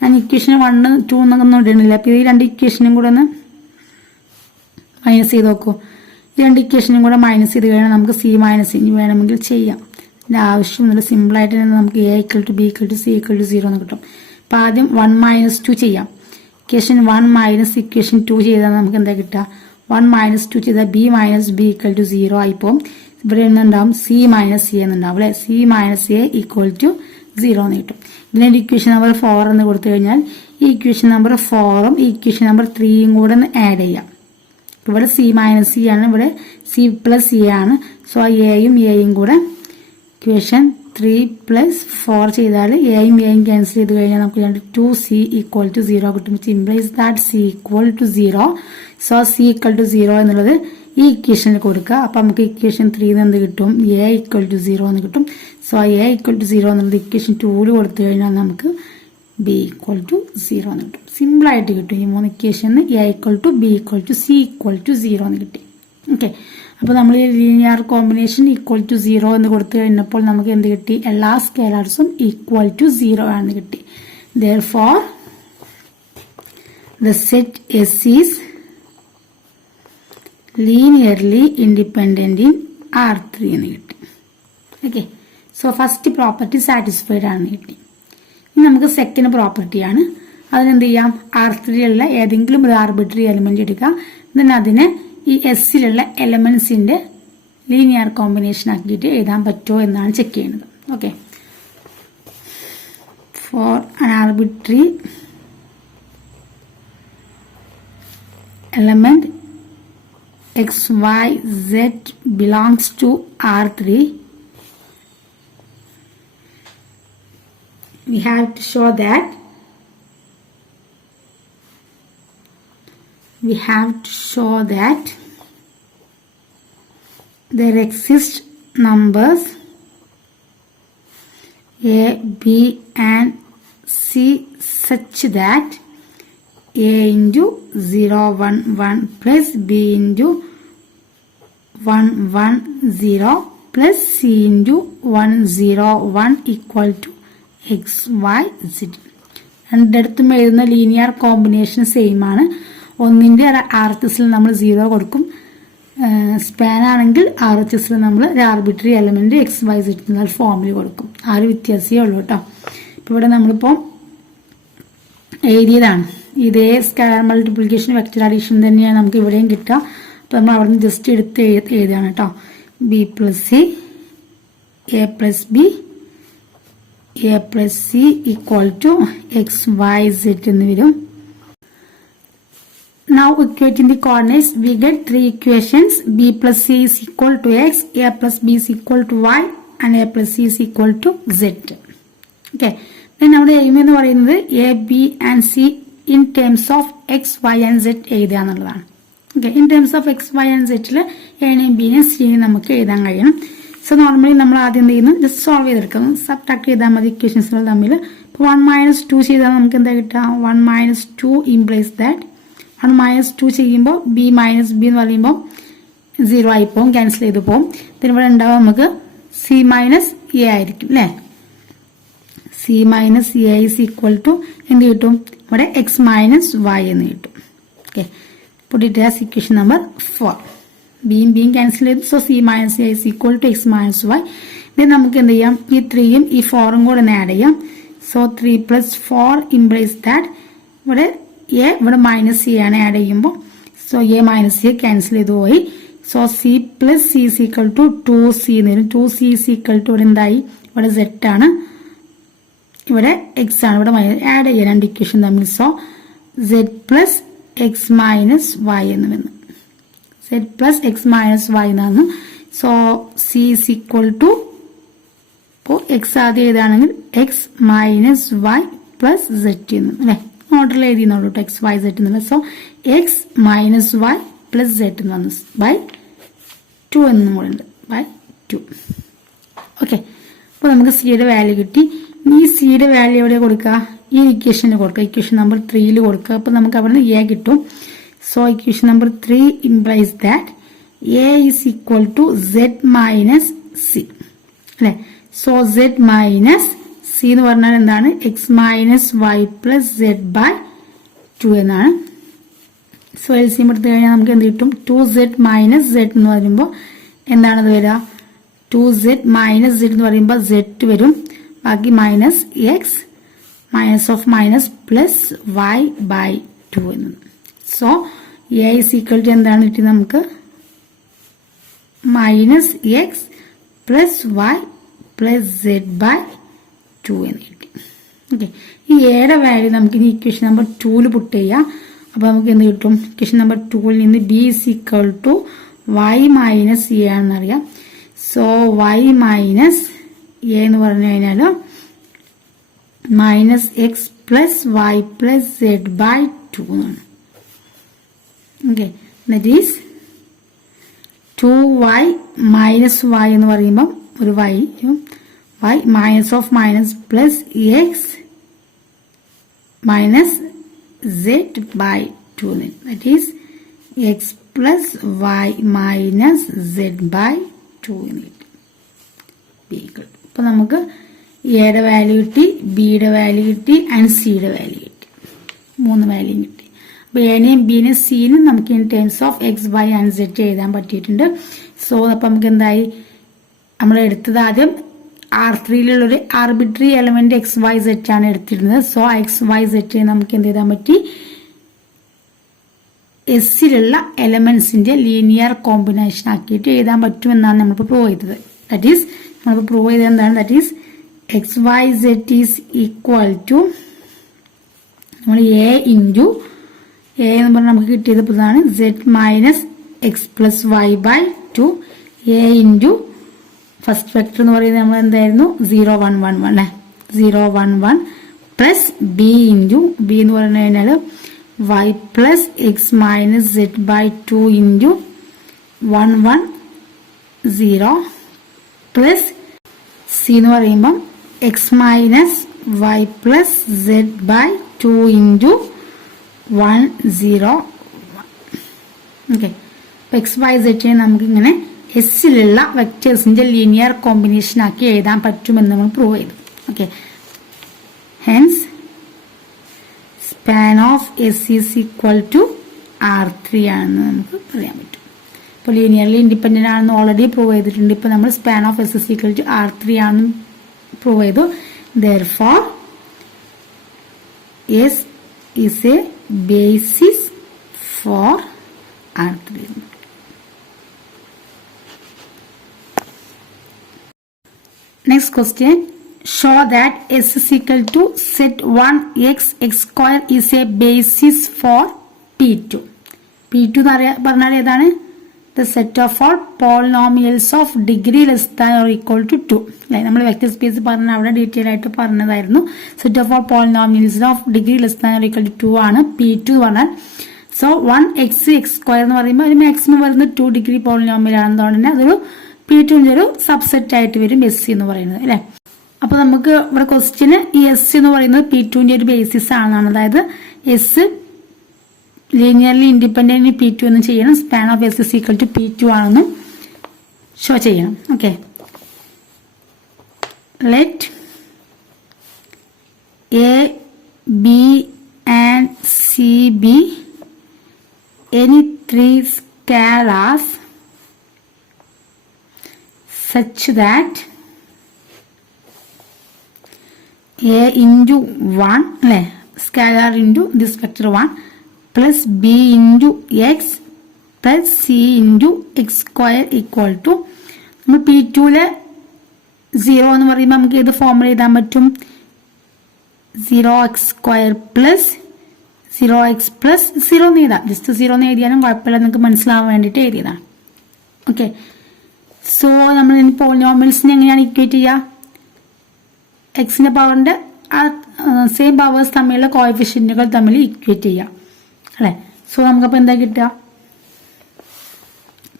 ഞാൻ ഇക്വേഷൻ 1 2 എന്നൊന്നും ഇടുന്നില്ല. അപ്പൊ ഈ രണ്ട് ഇക്വേഷനും കൂടെ ഒന്ന് മൈനസ് ചെയ്ത് നോക്കൂ. ഈ രണ്ട് ഇക്വേഷനും കൂടെ മൈനസ് ചെയ്ത് കഴിഞ്ഞാൽ നമുക്ക് C മൈനസ് ഇനി വേണമെങ്കിൽ ചെയ്യാം. ഇതിന്റെ ആവശ്യമൊന്നുമില്ല, സിമ്പിൾ ആയിട്ട് തന്നെ നമുക്ക് A equal to B equal to C equal to 0 എന്ന് കിട്ടും. അപ്പൊ ആദ്യം 1 മൈനസ് 2 ചെയ്യാം. ഇക്വേഷൻ 1 മൈനസ് ഇക്വേഷൻ 2 ചെയ്താൽ നമുക്ക് എന്താ കിട്ടുക? 1 മൈനസ് 2 ചെയ്താൽ B minus B equal to 0 ആയിപ്പോൾ ഇവിടെ എന്തുണ്ടാവും? C മൈനസ് C എന്നുണ്ടാവും അല്ലെ. C minus A equal to 0 എന്ന് കിട്ടും. ഇതിന്റെ ഇക്വേഷൻ നമ്പർ 4 എന്ന് കൊടുത്തു കഴിഞ്ഞാൽ ഈ ഇക്വേഷൻ നമ്പർ 4ഉം ഈ ഇക്വേഷൻ നമ്പർ 3യും കൂടെ ഒന്ന് ആഡ് ചെയ്യാം. ഇവിടെ C മൈനസ് C ആണ്, ഇവിടെ C പ്ലസ് A ആണ്. സോ എയും കൂടെ ഇക്വേഷൻ 3 പ്ലസ് 4 ചെയ്താൽ എയും ക്യാൻസൽ ചെയ്ത് കഴിഞ്ഞാൽ നമുക്ക് 2C ഈക്വൽ ടു 0 കിട്ടും. Implies that C equal to 0. So C equal to 0 എന്നുള്ളത് ഈ ഇക്വേഷനിൽ കൊടുക്കുക. അപ്പൊ നമുക്ക് ഇക്വേഷൻ 3 എന്ത് കിട്ടും? A ഈക്വൽ ടു 0 എന്ന് കിട്ടും. സോ A ഈക്വൽ ടു 0 എന്നുള്ളത് ഇക്വേഷൻ 2 കൊടുത്തു കഴിഞ്ഞാൽ നമുക്ക് ബി ഈക്വൽ ടു 0 എന്ന് കിട്ടും. സിമ്പിളായിട്ട് കിട്ടും. ഈ 3 ഇക്വേഷന് a equal to b equal to c equal to 0 എന്ന് കിട്ടി. ഓക്കെ, അപ്പോൾ നമ്മൾ ഈ ലീനിയർ കോമ്പിനേഷൻ ഈക്വൽ ടു 0 എന്ന് കൊടുത്തു കഴിഞ്ഞപ്പോൾ നമുക്ക് എന്ത് കിട്ടി? എല്ലാ സ്കേലാർസും ഈക്വൽ ടു 0 ആണെന്ന് കിട്ടി. Therefore, the set S is linearly independent in R3 എന്ന് കിട്ടി. Okay, so first property satisfied ആണെന്ന് കിട്ടി. ഇനി നമുക്ക് സെക്കൻഡ് പ്രോപ്പർട്ടിയാണ്. അതിനെന്ത് ചെയ്യാം? R3യിലുള്ള ഏതെങ്കിലും ഒരു ആർബിട്രറി എലിമെന്റ് എടുക്കാം. then അതിനെ ഈ എസ്സിലുള്ള എലമെന്റ്സിന്റെ ലീനിയർ കോമ്പിനേഷൻ ആക്കിയിട്ട് എഴുതാൻ പറ്റുമോ എന്നാണ് ചെക്ക് ചെയ്യുന്നത്. Okay, for an arbitrary element x, y, z belongs to R3, we have to show that there exist numbers A, B and C such that A into 0, 1, 1 plus B into 1, 1, 0 plus C into 1, 0, 1 equal to x, y, z. രണ്ടിടത്തും എഴുതുന്ന linear combination same ആണ്. ഒന്നിന്റെ RHSൽ നമ്മൾ 0 കൊടുക്കും. Span ആണെങ്കിൽ RHSൽ നമ്മൾ ഒരു arbitrary element x y set എന്ന ഫോമിൽ കൊടുക്കും. ആ ഒരു വ്യത്യാസമേ ഉള്ളൂ കേട്ടോ. ഇപ്പൊ ഇവിടെ നമ്മളിപ്പോ എഴുതിയതാണ്. ഇതേ സ്കാലർ മൾട്ടിപ്ലിക്കേഷൻ വെക്ടർ അഡീഷൻ തന്നെയാണ് നമുക്ക് ഇവിടെയും കിട്ടുക. അപ്പൊ നമ്മൾ അവിടെ നിന്ന് ജസ്റ്റ് എടുത്ത് എഴുതാണ് കേട്ടോ. B plus c a plus b a plus c equal to x y set എന്ന് വരും. Now equating the coordinates, we get 3 equations. B plus C is equal to x, A plus B is equal to y, and A plus C is equal to z. Okay. Then our aim എന്ന് പറയുന്നത് A, B and C in terms of x, y and z എഴുതുക എന്നുള്ളതാണ്. Okay. In terms of x, y and z ല് A നെയും B നെയും C നെയും നമുക്ക് എഴുതാൻ കഴിയണം. സോ നോർമലി നമ്മൾ ആദ്യം എന്ത് ചെയ്യുന്നു? ജസ്റ്റ് സോൾവ് ചെയ്തെടുക്കാം. സബ്ട്രാക്ട് ചെയ്താൽ മതി ഇക്വേഷൻസുകൾ തമ്മിൽ. ഇപ്പോൾ 1 minus 2 ചെയ്താൽ നമുക്ക് എന്താ കിട്ടുക? 1 minus 2 implies that 1 minus 2 ചെയ്യുമ്പോൾ b minus b എന്ന് പറയുമ്പോൾ 0 ആയി പോകും, ക്യാൻസൽ ചെയ്ത് പോകും. പിന്നെ ഇവിടെ ഉണ്ടാവുക നമുക്ക് c minus a ആയിരിക്കും അല്ലേ. c minus a is equal to എന്ത് കിട്ടും? ഇവിടെ x minus y എന്ന് കിട്ടും. Okay, put it as equation number 4. ബിയും ബിയും ക്യാൻസൽ ചെയ്തു. So c minus a is equal to x minus y. then നമുക്ക് എന്ത് ചെയ്യാം? ഈ 3യും ഈ 4ഉം കൂടെ ആഡ് ചെയ്യാം. സോ 3 plus 4 implies that ഇവിടെ എ ഇവിടെ മൈനസ് സി ആണ് ആഡ് ചെയ്യുമ്പോൾ. So A minus C cancel ചെയ്ത് പോയി. So C plus C is equal to 2c എന്ന് വരും. 2c is equal to ഇവിടെ എന്തായി? ഇവിടെ z ആണ്, ഇവിടെ x ആണ്, ഇവിടെ ആഡ് ചെയ്യാം രണ്ട് ഇക്വേഷൻ തമ്മിൽ. So z plus x minus y എന്ന് വന്നു. z plus x minus y എന്നാണ്. So c is equal to ഇപ്പോൾ എക്സ് ആദ്യം ഏതാണെങ്കിൽ x minus y plus z എന്ന് അല്ലെ ഓർഡറിൽ എഴുതിയുള്ളൂ കേട്ടോ. എക്സ് വൈ സെറ്റ് എന്നുള്ള. So x minus y plus z എന്ന് വന്നു. ബൈ 2 എന്നും കൂടെ ഉണ്ട്. ബൈ 2. ഓക്കെ, അപ്പോൾ നമുക്ക് സിയുടെ വാല്യൂ കിട്ടി. ഈ സിയുടെ വാല്യൂ എവിടെ കൊടുക്കുക? ഈ ഇക്വേഷനിൽ കൊടുക്കുക. ഇക്വേഷൻ നമ്പർ 3 കൊടുക്കുക. അപ്പോൾ നമുക്ക് അവിടെ നിന്ന് എ കിട്ടും. So equation number 3 implies that a is equal to z minus c അല്ലെ. സോ z minus c എന്ന് പറഞ്ഞാൽ എന്താണ്? X minus y plus z by 2 എന്നാണ്. സോ എൽസിയം എടുത്തു കഴിഞ്ഞാൽ നമുക്ക് എന്ത് കിട്ടും? 2z മൈനസ് സെഡ് എന്ന് പറയുമ്പോൾ എന്താണത് വരിക? 2z മൈനസ് സെഡ് എന്ന് പറയുമ്പോൾ z വരും. ബാക്കി minus x minus of minus plus y by 2 എന്ന്. So a is equal to എന്താണ് കിട്ടിയത് നമുക്ക്? Minus x plus y plus z by 2 എന്ന് കിട്ടി. ഓക്കെ, ഈ എയുടെ വാല്യൂ നമുക്ക് ഇനി ഇക്വേഷൻ നമ്പർ 2 പുട്ട് ചെയ്യാം. അപ്പൊ നമുക്ക് എന്ത് കിട്ടും? ഇക്വേഷൻ നമ്പർ 2 നിന്ന് b is equal to y minus a ആണെന്നറിയാം. സോ വൈ മൈനസ് എ എന്ന് പറഞ്ഞു കഴിഞ്ഞാൽ minus x plus y plus z by 2 എന്നാണ്. Okay, that is 2y minus y എന്ന് പറയുമ്പോൾ ഒരു y y minus of minus plus x minus z by 2 that is x plus y minus z by 2 ഇപ്പൊ നമുക്ക് എയുടെ value കിട്ടി, ബിയുടെ value കിട്ടി ആൻഡ് സിയുടെ വാല്യൂ കിട്ടി. 3 വാല്യൂ കിട്ടി. അപ്പൊ എനെയും ബിനെയും സിനും നമുക്ക് in terms of x y and z എഴുതാൻ പറ്റിയിട്ടുണ്ട്. സോ അപ്പൊ നമുക്ക് എന്തായി, നമ്മൾ എടുത്തത് ആദ്യം R3-ലുള്ളൊരു arbitrary element x y z ആണ് എടുത്തിരുന്നത്. സോ എക്സ് വൈ സെറ്റ് നമുക്ക് എന്ത് ചെയ്താൻ പറ്റി, എസ്സിലുള്ള എലമെന്റ്സിന്റെ ലീനിയർ കോമ്പിനേഷൻ ആക്കിയിട്ട് എഴുതാൻ പറ്റുമെന്നാണ് നമ്മളിപ്പോൾ പ്രൂവ് ചെയ്തത്. ദാറ്റ് ഈസ് നമ്മളിപ്പോൾ പ്രൂവ് ചെയ്തത് എന്താണ്, that is x y set is equal to നമ്മൾ എ ഇൻറ്റു എ എന്ന് പറഞ്ഞാൽ നമുക്ക് കിട്ടിയത് ഇതാണ് z minus x plus y by 2 a into first vector എന്ന് പറയുന്നത് നമ്മൾ എന്തായിരുന്നു 0 1 1 1 0 1 1 പ്ലസ് ബി ഇൻറ്റു ബി എന്ന് പറഞ്ഞു കഴിഞ്ഞാൽ y plus x minus z by 2 into 1 1 0 plus c എന്ന് പറയുമ്പോൾ x minus y plus z by 2 into 1 0 okay. X Y സെറ്റിനെ നമുക്ക് ഇങ്ങനെ എസ്സിലുള്ള വെക്ടേഴ്സിന്റെ ലീനിയർ കോമ്പിനേഷൻ ആക്കി എഴുതാൻ പറ്റുമെന്ന് നമ്മൾ പ്രൂവ് ചെയ്തു. Okay, hence span of S is equal to R3 ആണെന്ന് നമുക്ക് പറയാൻ പറ്റും. ഇപ്പോൾ ലീനിയർലി ഇൻഡിപെൻഡന്റ് ആണെന്ന് ഓൾറെഡി പ്രൂവ് ചെയ്തിട്ടുണ്ട്. ഇപ്പോൾ നമ്മൾ span of S is equal to R3 ആണെന്ന് പ്രൂവ് ചെയ്തു. Therefore S is a basis for R3. Next question. Show that S is equal to set 1 x x square is a basis for P2. P2 പറഞ്ഞാൽ ഏതാണ്? The set of all polynomials of degree less than or equal to 2. അല്ലെ, നമ്മൾ vector space പറഞ്ഞ അവിടെ detail ആയിട്ട് പറഞ്ഞതായിരുന്നു. Set of all polynomials of degree less than or equal to 2 ആണ് P2 പറഞ്ഞാൽ. സോ 1 x x സ്ക്വയർ എന്ന് പറയുമ്പോൾ ഒരു മാക്സിമം വരുന്നത് 2 ഡിഗ്രി പോളിനോമിയൽ ആണെന്നുകൊണ്ട് തന്നെ അതൊരു P2ന്റെ ഒരു സബ്സെറ്റ് ആയിട്ട് വരും എസ് എന്ന് പറയുന്നത് അല്ലെ. അപ്പൊ നമുക്ക് ഇവിടെ ക്വസ്റ്റ്യന് ഈ എസ് എന്ന് പറയുന്നത് P2ന്റെ ഒരു ബേസിസ് ആണെന്നാണ്. അതായത് എസ് ലീനിയർലി ഇൻഡിപെൻഡന്റ് P2 എന്ന് ചെയ്യണം. Span of S is equal to P2 ആണെന്നും ഷോ ചെയ്യണം. Okay, let a b and c b any 3 scalars such that a into 1 അല്ലെ, scalar into this vector 1 plus b into x plus c into x square equal to നമ്മൾ P2-ലെ 0 എന്ന് പറയുമ്പോൾ നമുക്ക് ഏത് ഫോമിൽ എഴുതാൻ പറ്റും? 0x square plus 0x plus 0 എന്ന് എഴുതാം. ജസ്റ്റ് 0 എന്ന് എഴുതിയാലും കുഴപ്പമില്ല, നിങ്ങൾക്ക് മനസ്സിലാവാൻ വേണ്ടിയിട്ട് എഴുതിയതാണ്. ഓക്കെ, സോ നമ്മൾ ഇനി പോളിനോമിയൽസിനെ എങ്ങനെയാണ് ഇക്വേറ്റ് ചെയ്യുക? എക്സിന്റെ പവറിന്റെ സെയിം പവേഴ്സ് തമ്മിലുള്ള കോഎഫിഷ്യന്റുകൾ തമ്മിൽ ഇക്വേറ്റ് ചെയ്യാം അല്ലെ. സോ നമുക്കപ്പോൾ എന്താ കിട്ടുക?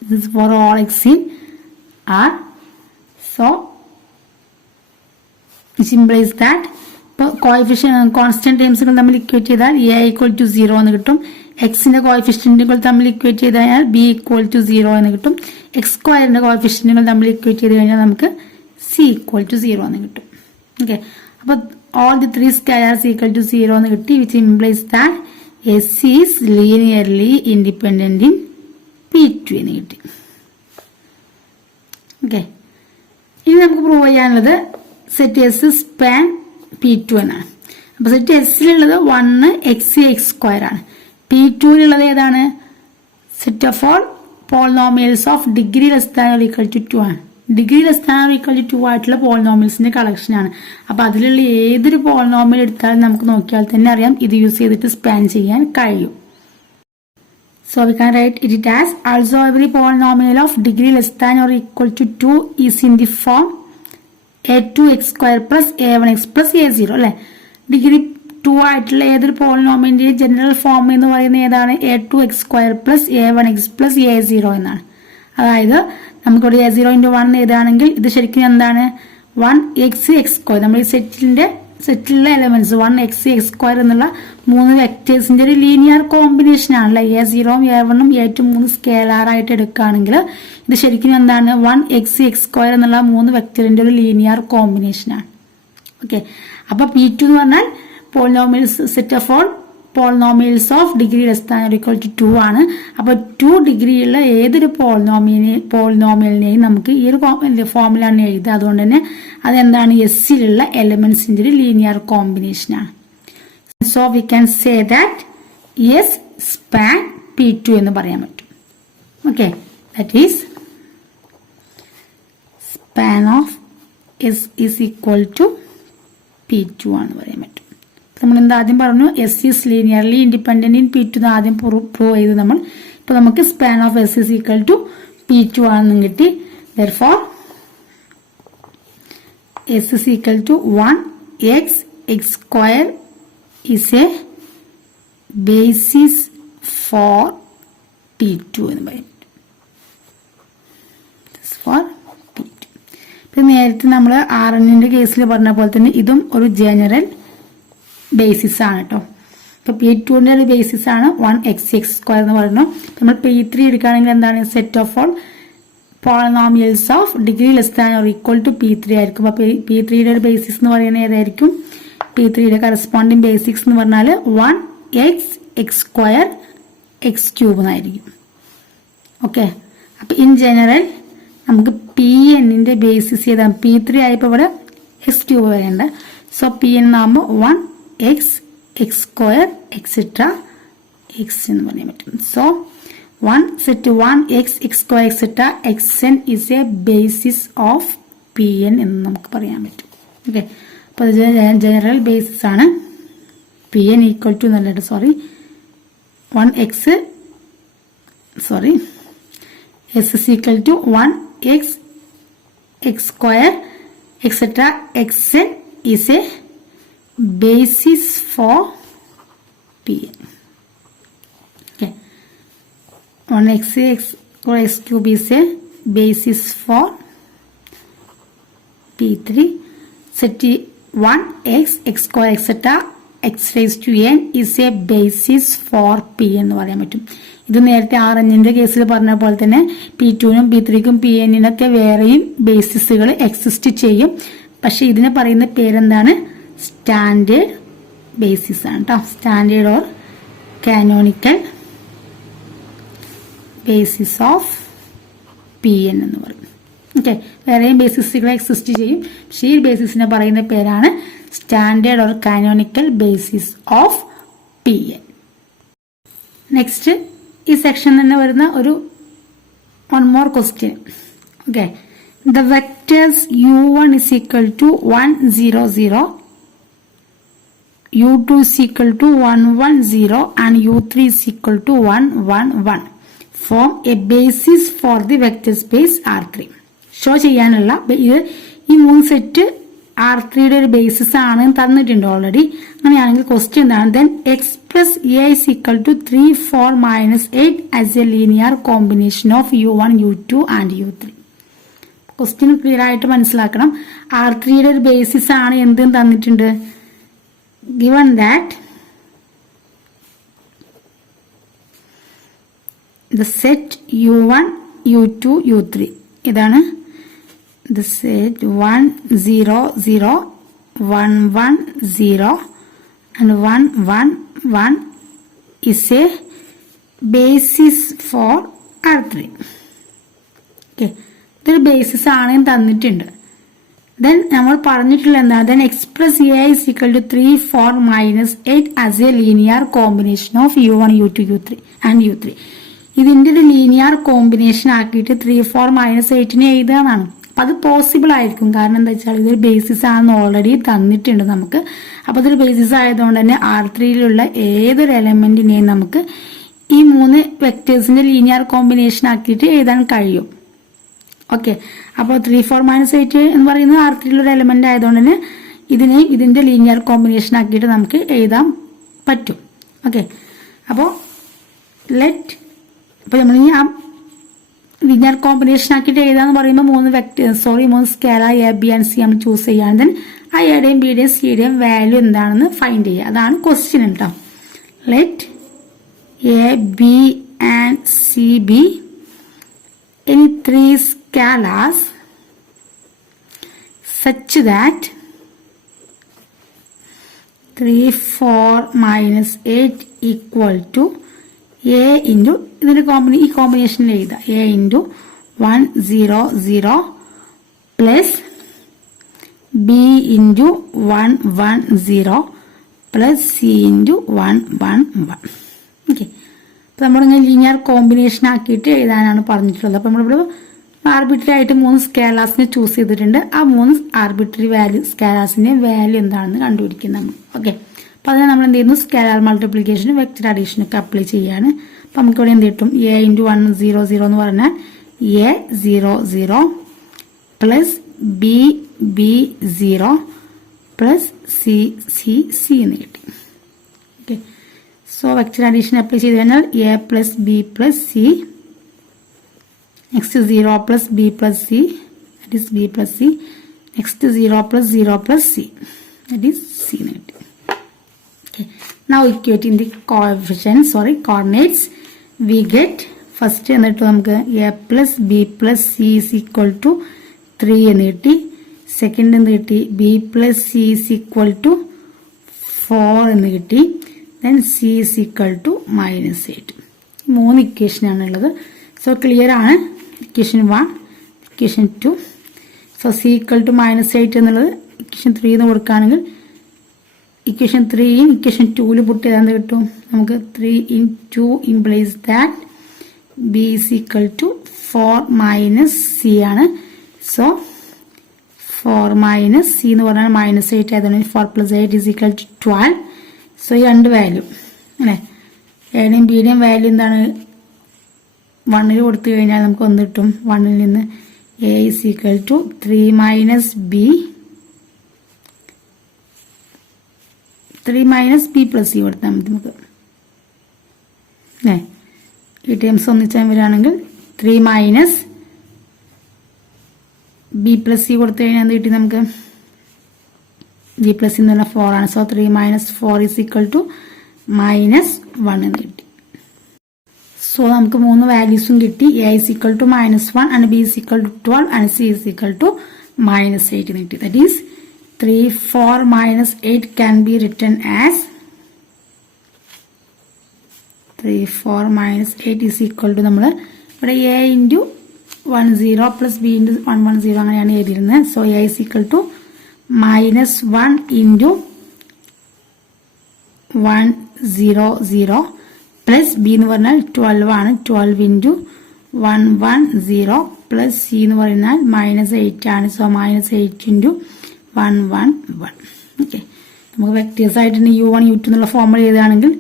This for all x in R. So it implies that ഇപ്പോൾ കോൺസ്റ്റന്റ് ടേംസുകൾ തമ്മിൽ ഇക്വേറ്റ് ചെയ്താൽ എ ഈക്വൽ ടു 0 എന്ന് കിട്ടും. എക്സിന്റെ കോഎഫിഷ്യന്റുകൾ തമ്മിൽ ഇക്വേറ്റ് ചെയ്ത് കഴിഞ്ഞാൽ ബി ഈക്വൽ ടു 0 എന്ന് കിട്ടും. എക്സ് സ്ക്വയറിന്റെ കോഎഫിഷ്യന്റുകൾ തമ്മിൽ ഇക്വേറ്റ് ചെയ്ത് കഴിഞ്ഞാൽ നമുക്ക് സി ഈക്വൽ ടു 0 എന്ന് കിട്ടും. ഓക്കെ, അപ്പൊ all the 3 scalars equal to 0 എന്ന് കിട്ടി, which implies that S is linearly independent in P2 എന്ന് കിട്ടി. ഓക്കെ, ഇനി നമുക്ക് പ്രൂവ് ചെയ്യാനുള്ളത് സെറ്റ് എസ് സ്പാൻ P2 എന്നാണ്. അപ്പൊ സെറ്റ് എസിലുള്ളത് 1 x x സ്ക്വയർ ആണ്. P2-ലുള്ളത് ഏതാണ്? Set of all polynomials of degree less than or equal to 2 ആണ്. Degree less than or equal to 2 ആയിട്ടുള്ള പോളിനോമിയൽസിന്റെ കളക്ഷൻ ആണ്. അപ്പൊ അതിലുള്ള ഏതൊരു പോളിനോമിയൽ എടുത്താലും നമുക്ക് നോക്കിയാൽ തന്നെ അറിയാം ഇത് യൂസ് ചെയ്തിട്ട് സ്പാൻ ചെയ്യാൻ കഴിയും. So we can write it as also every polynomial of degree less than or equal to 2 is in the form a2x square plus a1x plus a0 അല്ലെ. ഡിഗ്രി 2 ആയിട്ടുള്ള ഏതൊരു പോളിനോമിയലിന്റെ ജനറൽ ഫോം എന്ന് പറയുന്നത് ഏതാണ്? a2x square plus a1x plus a0 എന്നാണ്. അതായത് നമുക്കിവിടെ a0 into 1 എഴുതുകയാണെങ്കിൽ ഇത് ശരിക്കും എന്താണ്? 1x x square. നമ്മൾ ഈ സെറ്റിന്റെ സെറ്റിലുള്ള എലമെന്റ്സ് 1x x² എന്നുള്ള 3 വെക്ടേഴ്സിന്റെ ഒരു ലീനിയർ കോമ്പിനേഷൻ ആണല്ലേ. A0 A1 A2 3 സ്കേലാർ ആയിട്ട് എടുക്കുകയാണെങ്കിൽ ഇത് ശരിക്കും എന്താണ് 1x x² എന്നുള്ള 3 വെക്ടറിന്റെ ഒരു ലീനിയർ കോമ്പിനേഷൻ ആണ്. ഓക്കെ, അപ്പൊ P2 എന്ന് പറഞ്ഞാൽ polynomials set of all polynomials of degree less than or equal to 2 ആണ്. അപ്പൊ 2 ഡിഗ്രിയുള്ള ഏതൊരു പോളിനോമിയലിനെയും നമുക്ക് ഈ ഒരു ഫോർമുലയാണ് എഴുതുക. അതുകൊണ്ട് തന്നെ അതെന്താണ് എസ്സിലുള്ള എലമെന്റ്സിന്റെ ഒരു ലീനിയർ കോമ്പിനേഷൻ ആണ്. So we can say that S span P2 എന്ന് പറയാൻ പറ്റും. Okay, that is span of S is equal to P2 ആണെന്ന് പറയാൻ പറ്റും. നമ്മൾ എന്താ ആദ്യം പറഞ്ഞു, S is linearly independent in P2 ആദ്യം പ്രൂവ് ചെയ്തു നമ്മൾ. ഇപ്പൊ നമുക്ക് span of S is equal to P2 ആണെന്നും കിട്ടി. therefore S is equal to 1x x² is a basis for P2 എന്ന് പറയും. for P2. ഇപ്പൊ നേരത്തെ നമ്മൾ RNന്റെ കേസിൽ പറഞ്ഞ പോലെ തന്നെ ഇതും ഒരു ജനറൽ ബേസിസ് ആണ് കേട്ടോ. ഇപ്പൊ P2ന്റെ ഒരു ബേസിസ് ആണ് 1x x² എന്ന് പറയുന്നു. നമ്മൾ P3 എടുക്കുകയാണെങ്കിൽ എന്താണ് set of all polynomials of degree less than or equal to P3 ആയിരിക്കും. അപ്പൊ P3യുടെ ഒരു ബേസിസ് എന്ന് പറയുന്നത് ഏതായിരിക്കും? P3യുടെ കറസ്പോണ്ടിങ് ബേസിക്സ് എന്ന് പറഞ്ഞാൽ 1x x² x³ എന്നായിരിക്കും. ഓക്കെ, അപ്പൊ ഇൻ ജനറൽ നമുക്ക് Pnന്റെ ബേസിസ് ചെയ്താൽ P3 ആയപ്പോ ഇവിടെ x³ വരേണ്ട. സോ Pn ആകുമ്പോൾ 1x x² എക്സെട്ര x എന്ന് പറയാൻ പറ്റും. So 1x x² etcetera xn is a basis of Pn എന്ന് നമുക്ക് പറയാൻ പറ്റും. ഓക്കെ, അപ്പൊ ജനറൽ ബേസിസ് ആണ്. Pn ഈക്വൽ ടു എന്നല്ല, sorry 1x s is equal to 1x x² etcetera xn is a basis for Pn. Okay, 1x x³ is a basis for P3. Set 1x x² etc. x raised to n is a basis for P എന്ന് പറയാൻ പറ്റും. ഇത് നേരത്തെ RNന്റെ കേസിൽ പറഞ്ഞ പോലെ തന്നെ P2നും P3ക്കും Pnനൊക്കെ വേറെയും ബേസിസുകൾ എക്സിസ്റ്റ് ചെയ്യും. പക്ഷെ ഇതിനെ പറയുന്ന പേരെന്താണ്? സ്റ്റാൻഡേർഡ് ബേസിസ് ആണ് കേട്ടോ. Standard or canonical basis of Pn എന്ന് പറയും. ഓക്കെ, വേറെയും ബേസിസുകൾ എക്സിസ്റ്റ് ചെയ്യും. പക്ഷെ ഈ ബേസിസിനെ പറയുന്ന പേരാണ് standard or canonical basis of Pn. Next ഈ സെക്ഷൻ തന്നെ വരുന്ന ഒരു one more question. Okay, the vectors u1 is equal to 1 0 0, u2 is equal to 1 1 0 and u3 is equal to 1 1 1 form a basis for the vector space R3. Show ചെയ്യാനുള്ള ഇത് ഈ 3 set R3യുടെ ഒരു basis ആണ് തന്നിട്ടുണ്ട് already. അങ്ങനെയാണെങ്കിൽ question എന്താണ്? then express A is equal to 3 4 minus 8 as a linear combination of u1 u2 and u3. Question clear ആയിട്ട് മനസ്സിലാക്കണം. R3യുടെ ഒരു ബേസിസ് ആണ് എന്തും തന്നിട്ടുണ്ട്. given that the set u1 u2 u3 ഇതാണ് the set 1 0 0 1 1 0 and 1 1 1 is a basis for R3. okay, ഇതൊരു basis ആണ് തന്നിട്ടുണ്ട്. ദെൻ നമ്മൾ പറഞ്ഞിട്ടുള്ള എന്താണ്? then express A is equal to 3 4 minus 8 as a linear combination of u1 u2 u3 and u3. ഇതിന്റെ ഒരു linear combination ആക്കിയിട്ട് 3 4 മൈനസ് 8നെ എഴുതാനാണ്. അപ്പൊ അത് പോസിബിൾ ആയിരിക്കും. കാരണം എന്താ വെച്ചാൽ ഇതൊരു ബേസിസ് ആണെന്ന് ഓൾറെഡി തന്നിട്ടുണ്ട് നമുക്ക്. അപ്പൊ ഇതൊരു ബേസിസ് ആയതുകൊണ്ട് തന്നെ R3യിലുള്ള ഏതൊരു എലമെന്റിനെയും നമുക്ക് ഈ 3 വെക്ടേഴ്സിന്റെ ലീനിയർ കോമ്പിനേഷൻ ആക്കിയിട്ട് എഴുതാൻ കഴിയും. ഓക്കെ, അപ്പോൾ 3 4 മൈനസ് 8 എന്ന് പറയുന്നത് R3യിലൊരു എലമെന്റ് ആയതുകൊണ്ട് തന്നെ ഇതിനെ ഇതിന്റെ ലീനിയർ കോമ്പിനേഷൻ ആക്കിയിട്ട് നമുക്ക് എഴുതാൻ പറ്റും. ഓക്കെ, അപ്പോൾ നമ്മൾ ഈ ലീനിയർ കോമ്പിനേഷൻ ആക്കിയിട്ട് എഴുതാന്ന് പറയുമ്പോൾ മൂന്ന് scalar A b and C നമ്മൾ ചൂസ് ചെയ്യാൻ ദെൻ ആ എയുടെയും ബിയുടെയും സിയുടെയും വാല്യൂ എന്താണെന്ന് ഫൈൻഡ് ചെയ്യുക. അതാണ് ക്വസ്റ്റ്യൻ കേട്ടോ. Let a b and c B any three scalars such that 3, 4 minus 8 equal to a into ഈ കോമ്പിനേഷനിൽ എഴുതാം. a into 1 0 0 plus b into 1 1 0 plus c into 1 1 1. Okay, അപ്പോൾ നമ്മളിങ്ങനെ ലീനിയർ കോമ്പിനേഷൻ ആക്കിയിട്ട് എഴുതാനാണ് പറഞ്ഞിട്ടുള്ളത്. അപ്പോൾ നമ്മളിവിടെ ആർബിട്രറി ആയിട്ട് 3 സ്കേലാർസിനെ ചൂസ് ചെയ്തിട്ടുണ്ട്. ആ 3 ആർബിട്രറി സ്കേലാർസിന്റെ വാല്യൂ എന്താണെന്ന് കണ്ടുപിടിക്കും നമ്മൾ. ഓക്കെ, അപ്പോൾ അതിനെ നമ്മൾ എന്ത് ചെയ്യുന്നു, സ്കേലാർ മൾട്ടിപ്ലിക്കേഷനും വെക്ടർ അഡീഷനും ഒക്കെ അപ്ലൈ ചെയ്യാണ്. അപ്പോൾ നമുക്കിവിടെ എന്ത് കിട്ടും, എ ഇൻറ്റു 1 0 0 എന്ന് പറഞ്ഞാൽ a 0 0 plus b b 0 plus c c c എന്ന് കിട്ടി. Okay, so vector addition apply ചെയ്ത് കഴിഞ്ഞാൽ a plus b plus c, next 0 plus b plus c, that is b plus c, next 0 plus 0 plus c, that is c എന്ന് കിട്ടി. Okay, now equating the coordinates we get first എന്നിട്ട് നമുക്ക് a plus b plus c is equal to 3 എന്ന് കിട്ടി. Second എന്ന് കിട്ടി b plus c is equal to 4 എന്ന് കിട്ടി. then c is equal to -8. 3 equation ആണുള്ളത്. സോ ക്ലിയർ ആണ്. Equation 1, equation 2. So c equal to -8 എന്നുള്ളത് ഇക്വേഷൻ 3 എന്ന് കൊടുക്കുകയാണെങ്കിൽ ഇക്വേഷൻ 3 ഇക്വേഷൻ 2 പുട്ട് ചെയ്താൽ കിട്ടും നമുക്ക് 3 in 2 implies that b is equal to 4 minus c ആണ്. സോ 4 minus c എന്ന് പറഞ്ഞാൽ -8 ആയതുകൊണ്ട് 4 plus 8 is equal to 12. So ഈ രണ്ട് വാല്യൂ അല്ലേ, എയുടെയും ബിയുടെയും വാല്യൂ എന്താണ്, 1 കൊടുത്തു കഴിഞ്ഞാൽ നമുക്ക് ഒന്ന് കിട്ടും. 1 നിന്ന് a is equal to 3 minus b 3 minus b plus c കൊടുത്താൽ മതി നമുക്ക് അല്ലേ. ഈ ടേംസ് ഒന്നിച്ചാൽ വരികയാണെങ്കിൽ 3 minus b plus c കൊടുത്തു കഴിഞ്ഞാൽ എന്ത് കിട്ടി നമുക്ക്, b plus c എന്ന് പറഞ്ഞാൽ 4 ആണ്. So 3 minus 4 is equal to -1 എന്ന് കിട്ടി. സോ നമുക്ക് 3 വാല്യൂസും കിട്ടി. a is equal to -1 and b is equal to 12 and c is equal to -8 എന്ന് കിട്ടി. That is 3 4 minus 8 can be written as 3 4 minus 8 is equal to നമ്മൾ ഇവിടെ a into 1 0 plus b into 1 1 0 അങ്ങനെയാണ് എഴുതിയിരുന്നത്. So a is equal to -1 into 1 0 0 plus b എന്ന് പറഞ്ഞാൽ 12 ആണ്. 12 into 1 1 0 plus c എന്ന് പറഞ്ഞാൽ -8 ആണ്. So -8 into 1 1 1. ഓക്കെ, നമുക്ക് വെക്ടേഴ്സ് ആയിട്ട് u1 u2 എന്നുള്ള ഫോർമുല ചെയ്താണെങ്കിൽ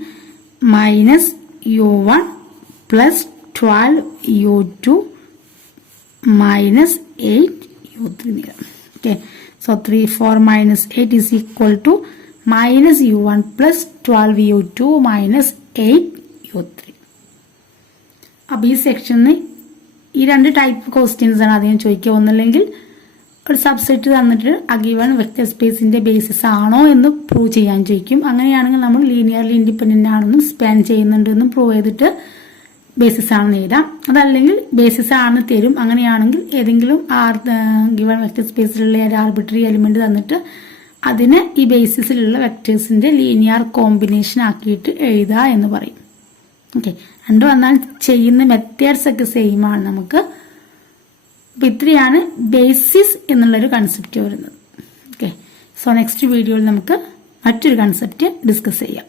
-u1 plus 12 u2 -8 u3. Okay, so 3 4 minus 8 is equal to -u1 plus 12 u2 -8 u3. അപ്പോൾ ഈ സെക്ഷനിൽ ഈ രണ്ട് ടൈപ്പ് ക്വസ്റ്റ്യൻസ് ആണ് ആദ്യം ചോദിക്കുക. ഒന്നല്ലെങ്കിൽ ഒരു സബ്സെറ്റ് തന്നിട്ട് ആ ഗിവൺ വെക്ടർ സ്പേസിന്റെ ബേസിസ് ആണോ എന്ന് പ്രൂവ് ചെയ്യാൻ ചോദിക്കും. അങ്ങനെയാണെങ്കിൽ നമ്മൾ ലീനിയർലി ഇൻഡിപെൻഡന്റ് ആണെന്നും സ്പാൻ ചെയ്യുന്നുണ്ടെന്നും പ്രൂവ് ചെയ്തിട്ട് ബേസിസ് ആണെന്ന് എഴുതാം. അതല്ലെങ്കിൽ ബേസിസ് ആണെന്ന് തരും. അങ്ങനെയാണെങ്കിൽ ഏതെങ്കിലും ഗിവൺ വെക്ടർ സ്പേസിലുള്ള ഒരു ആർബിട്രറി എലിമെന്റ് തന്നിട്ട് അതിനെ ഈ ബേസിസിലുള്ള വെക്ടേഴ്സിന്റെ ലീനിയർ കോമ്പിനേഷൻ ആക്കിയിട്ട് എഴുതുക എന്ന് പറയും. ഓക്കെ, രണ്ടു വന്നാൽ ചെയ്യുന്ന മെത്തേഡ്സ് ഒക്കെ സെയിം ആണ് നമുക്ക്. അപ്പൊ ഇത്രയാണ് ബേസിസ് എന്നുള്ളൊരു കൺസെപ്റ്റ് വരുന്നത്. ഓക്കെ, സോ നെക്സ്റ്റ് വീഡിയോയിൽ നമുക്ക് മറ്റൊരു കൺസെപ്റ്റ് ഡിസ്കസ് ചെയ്യാം.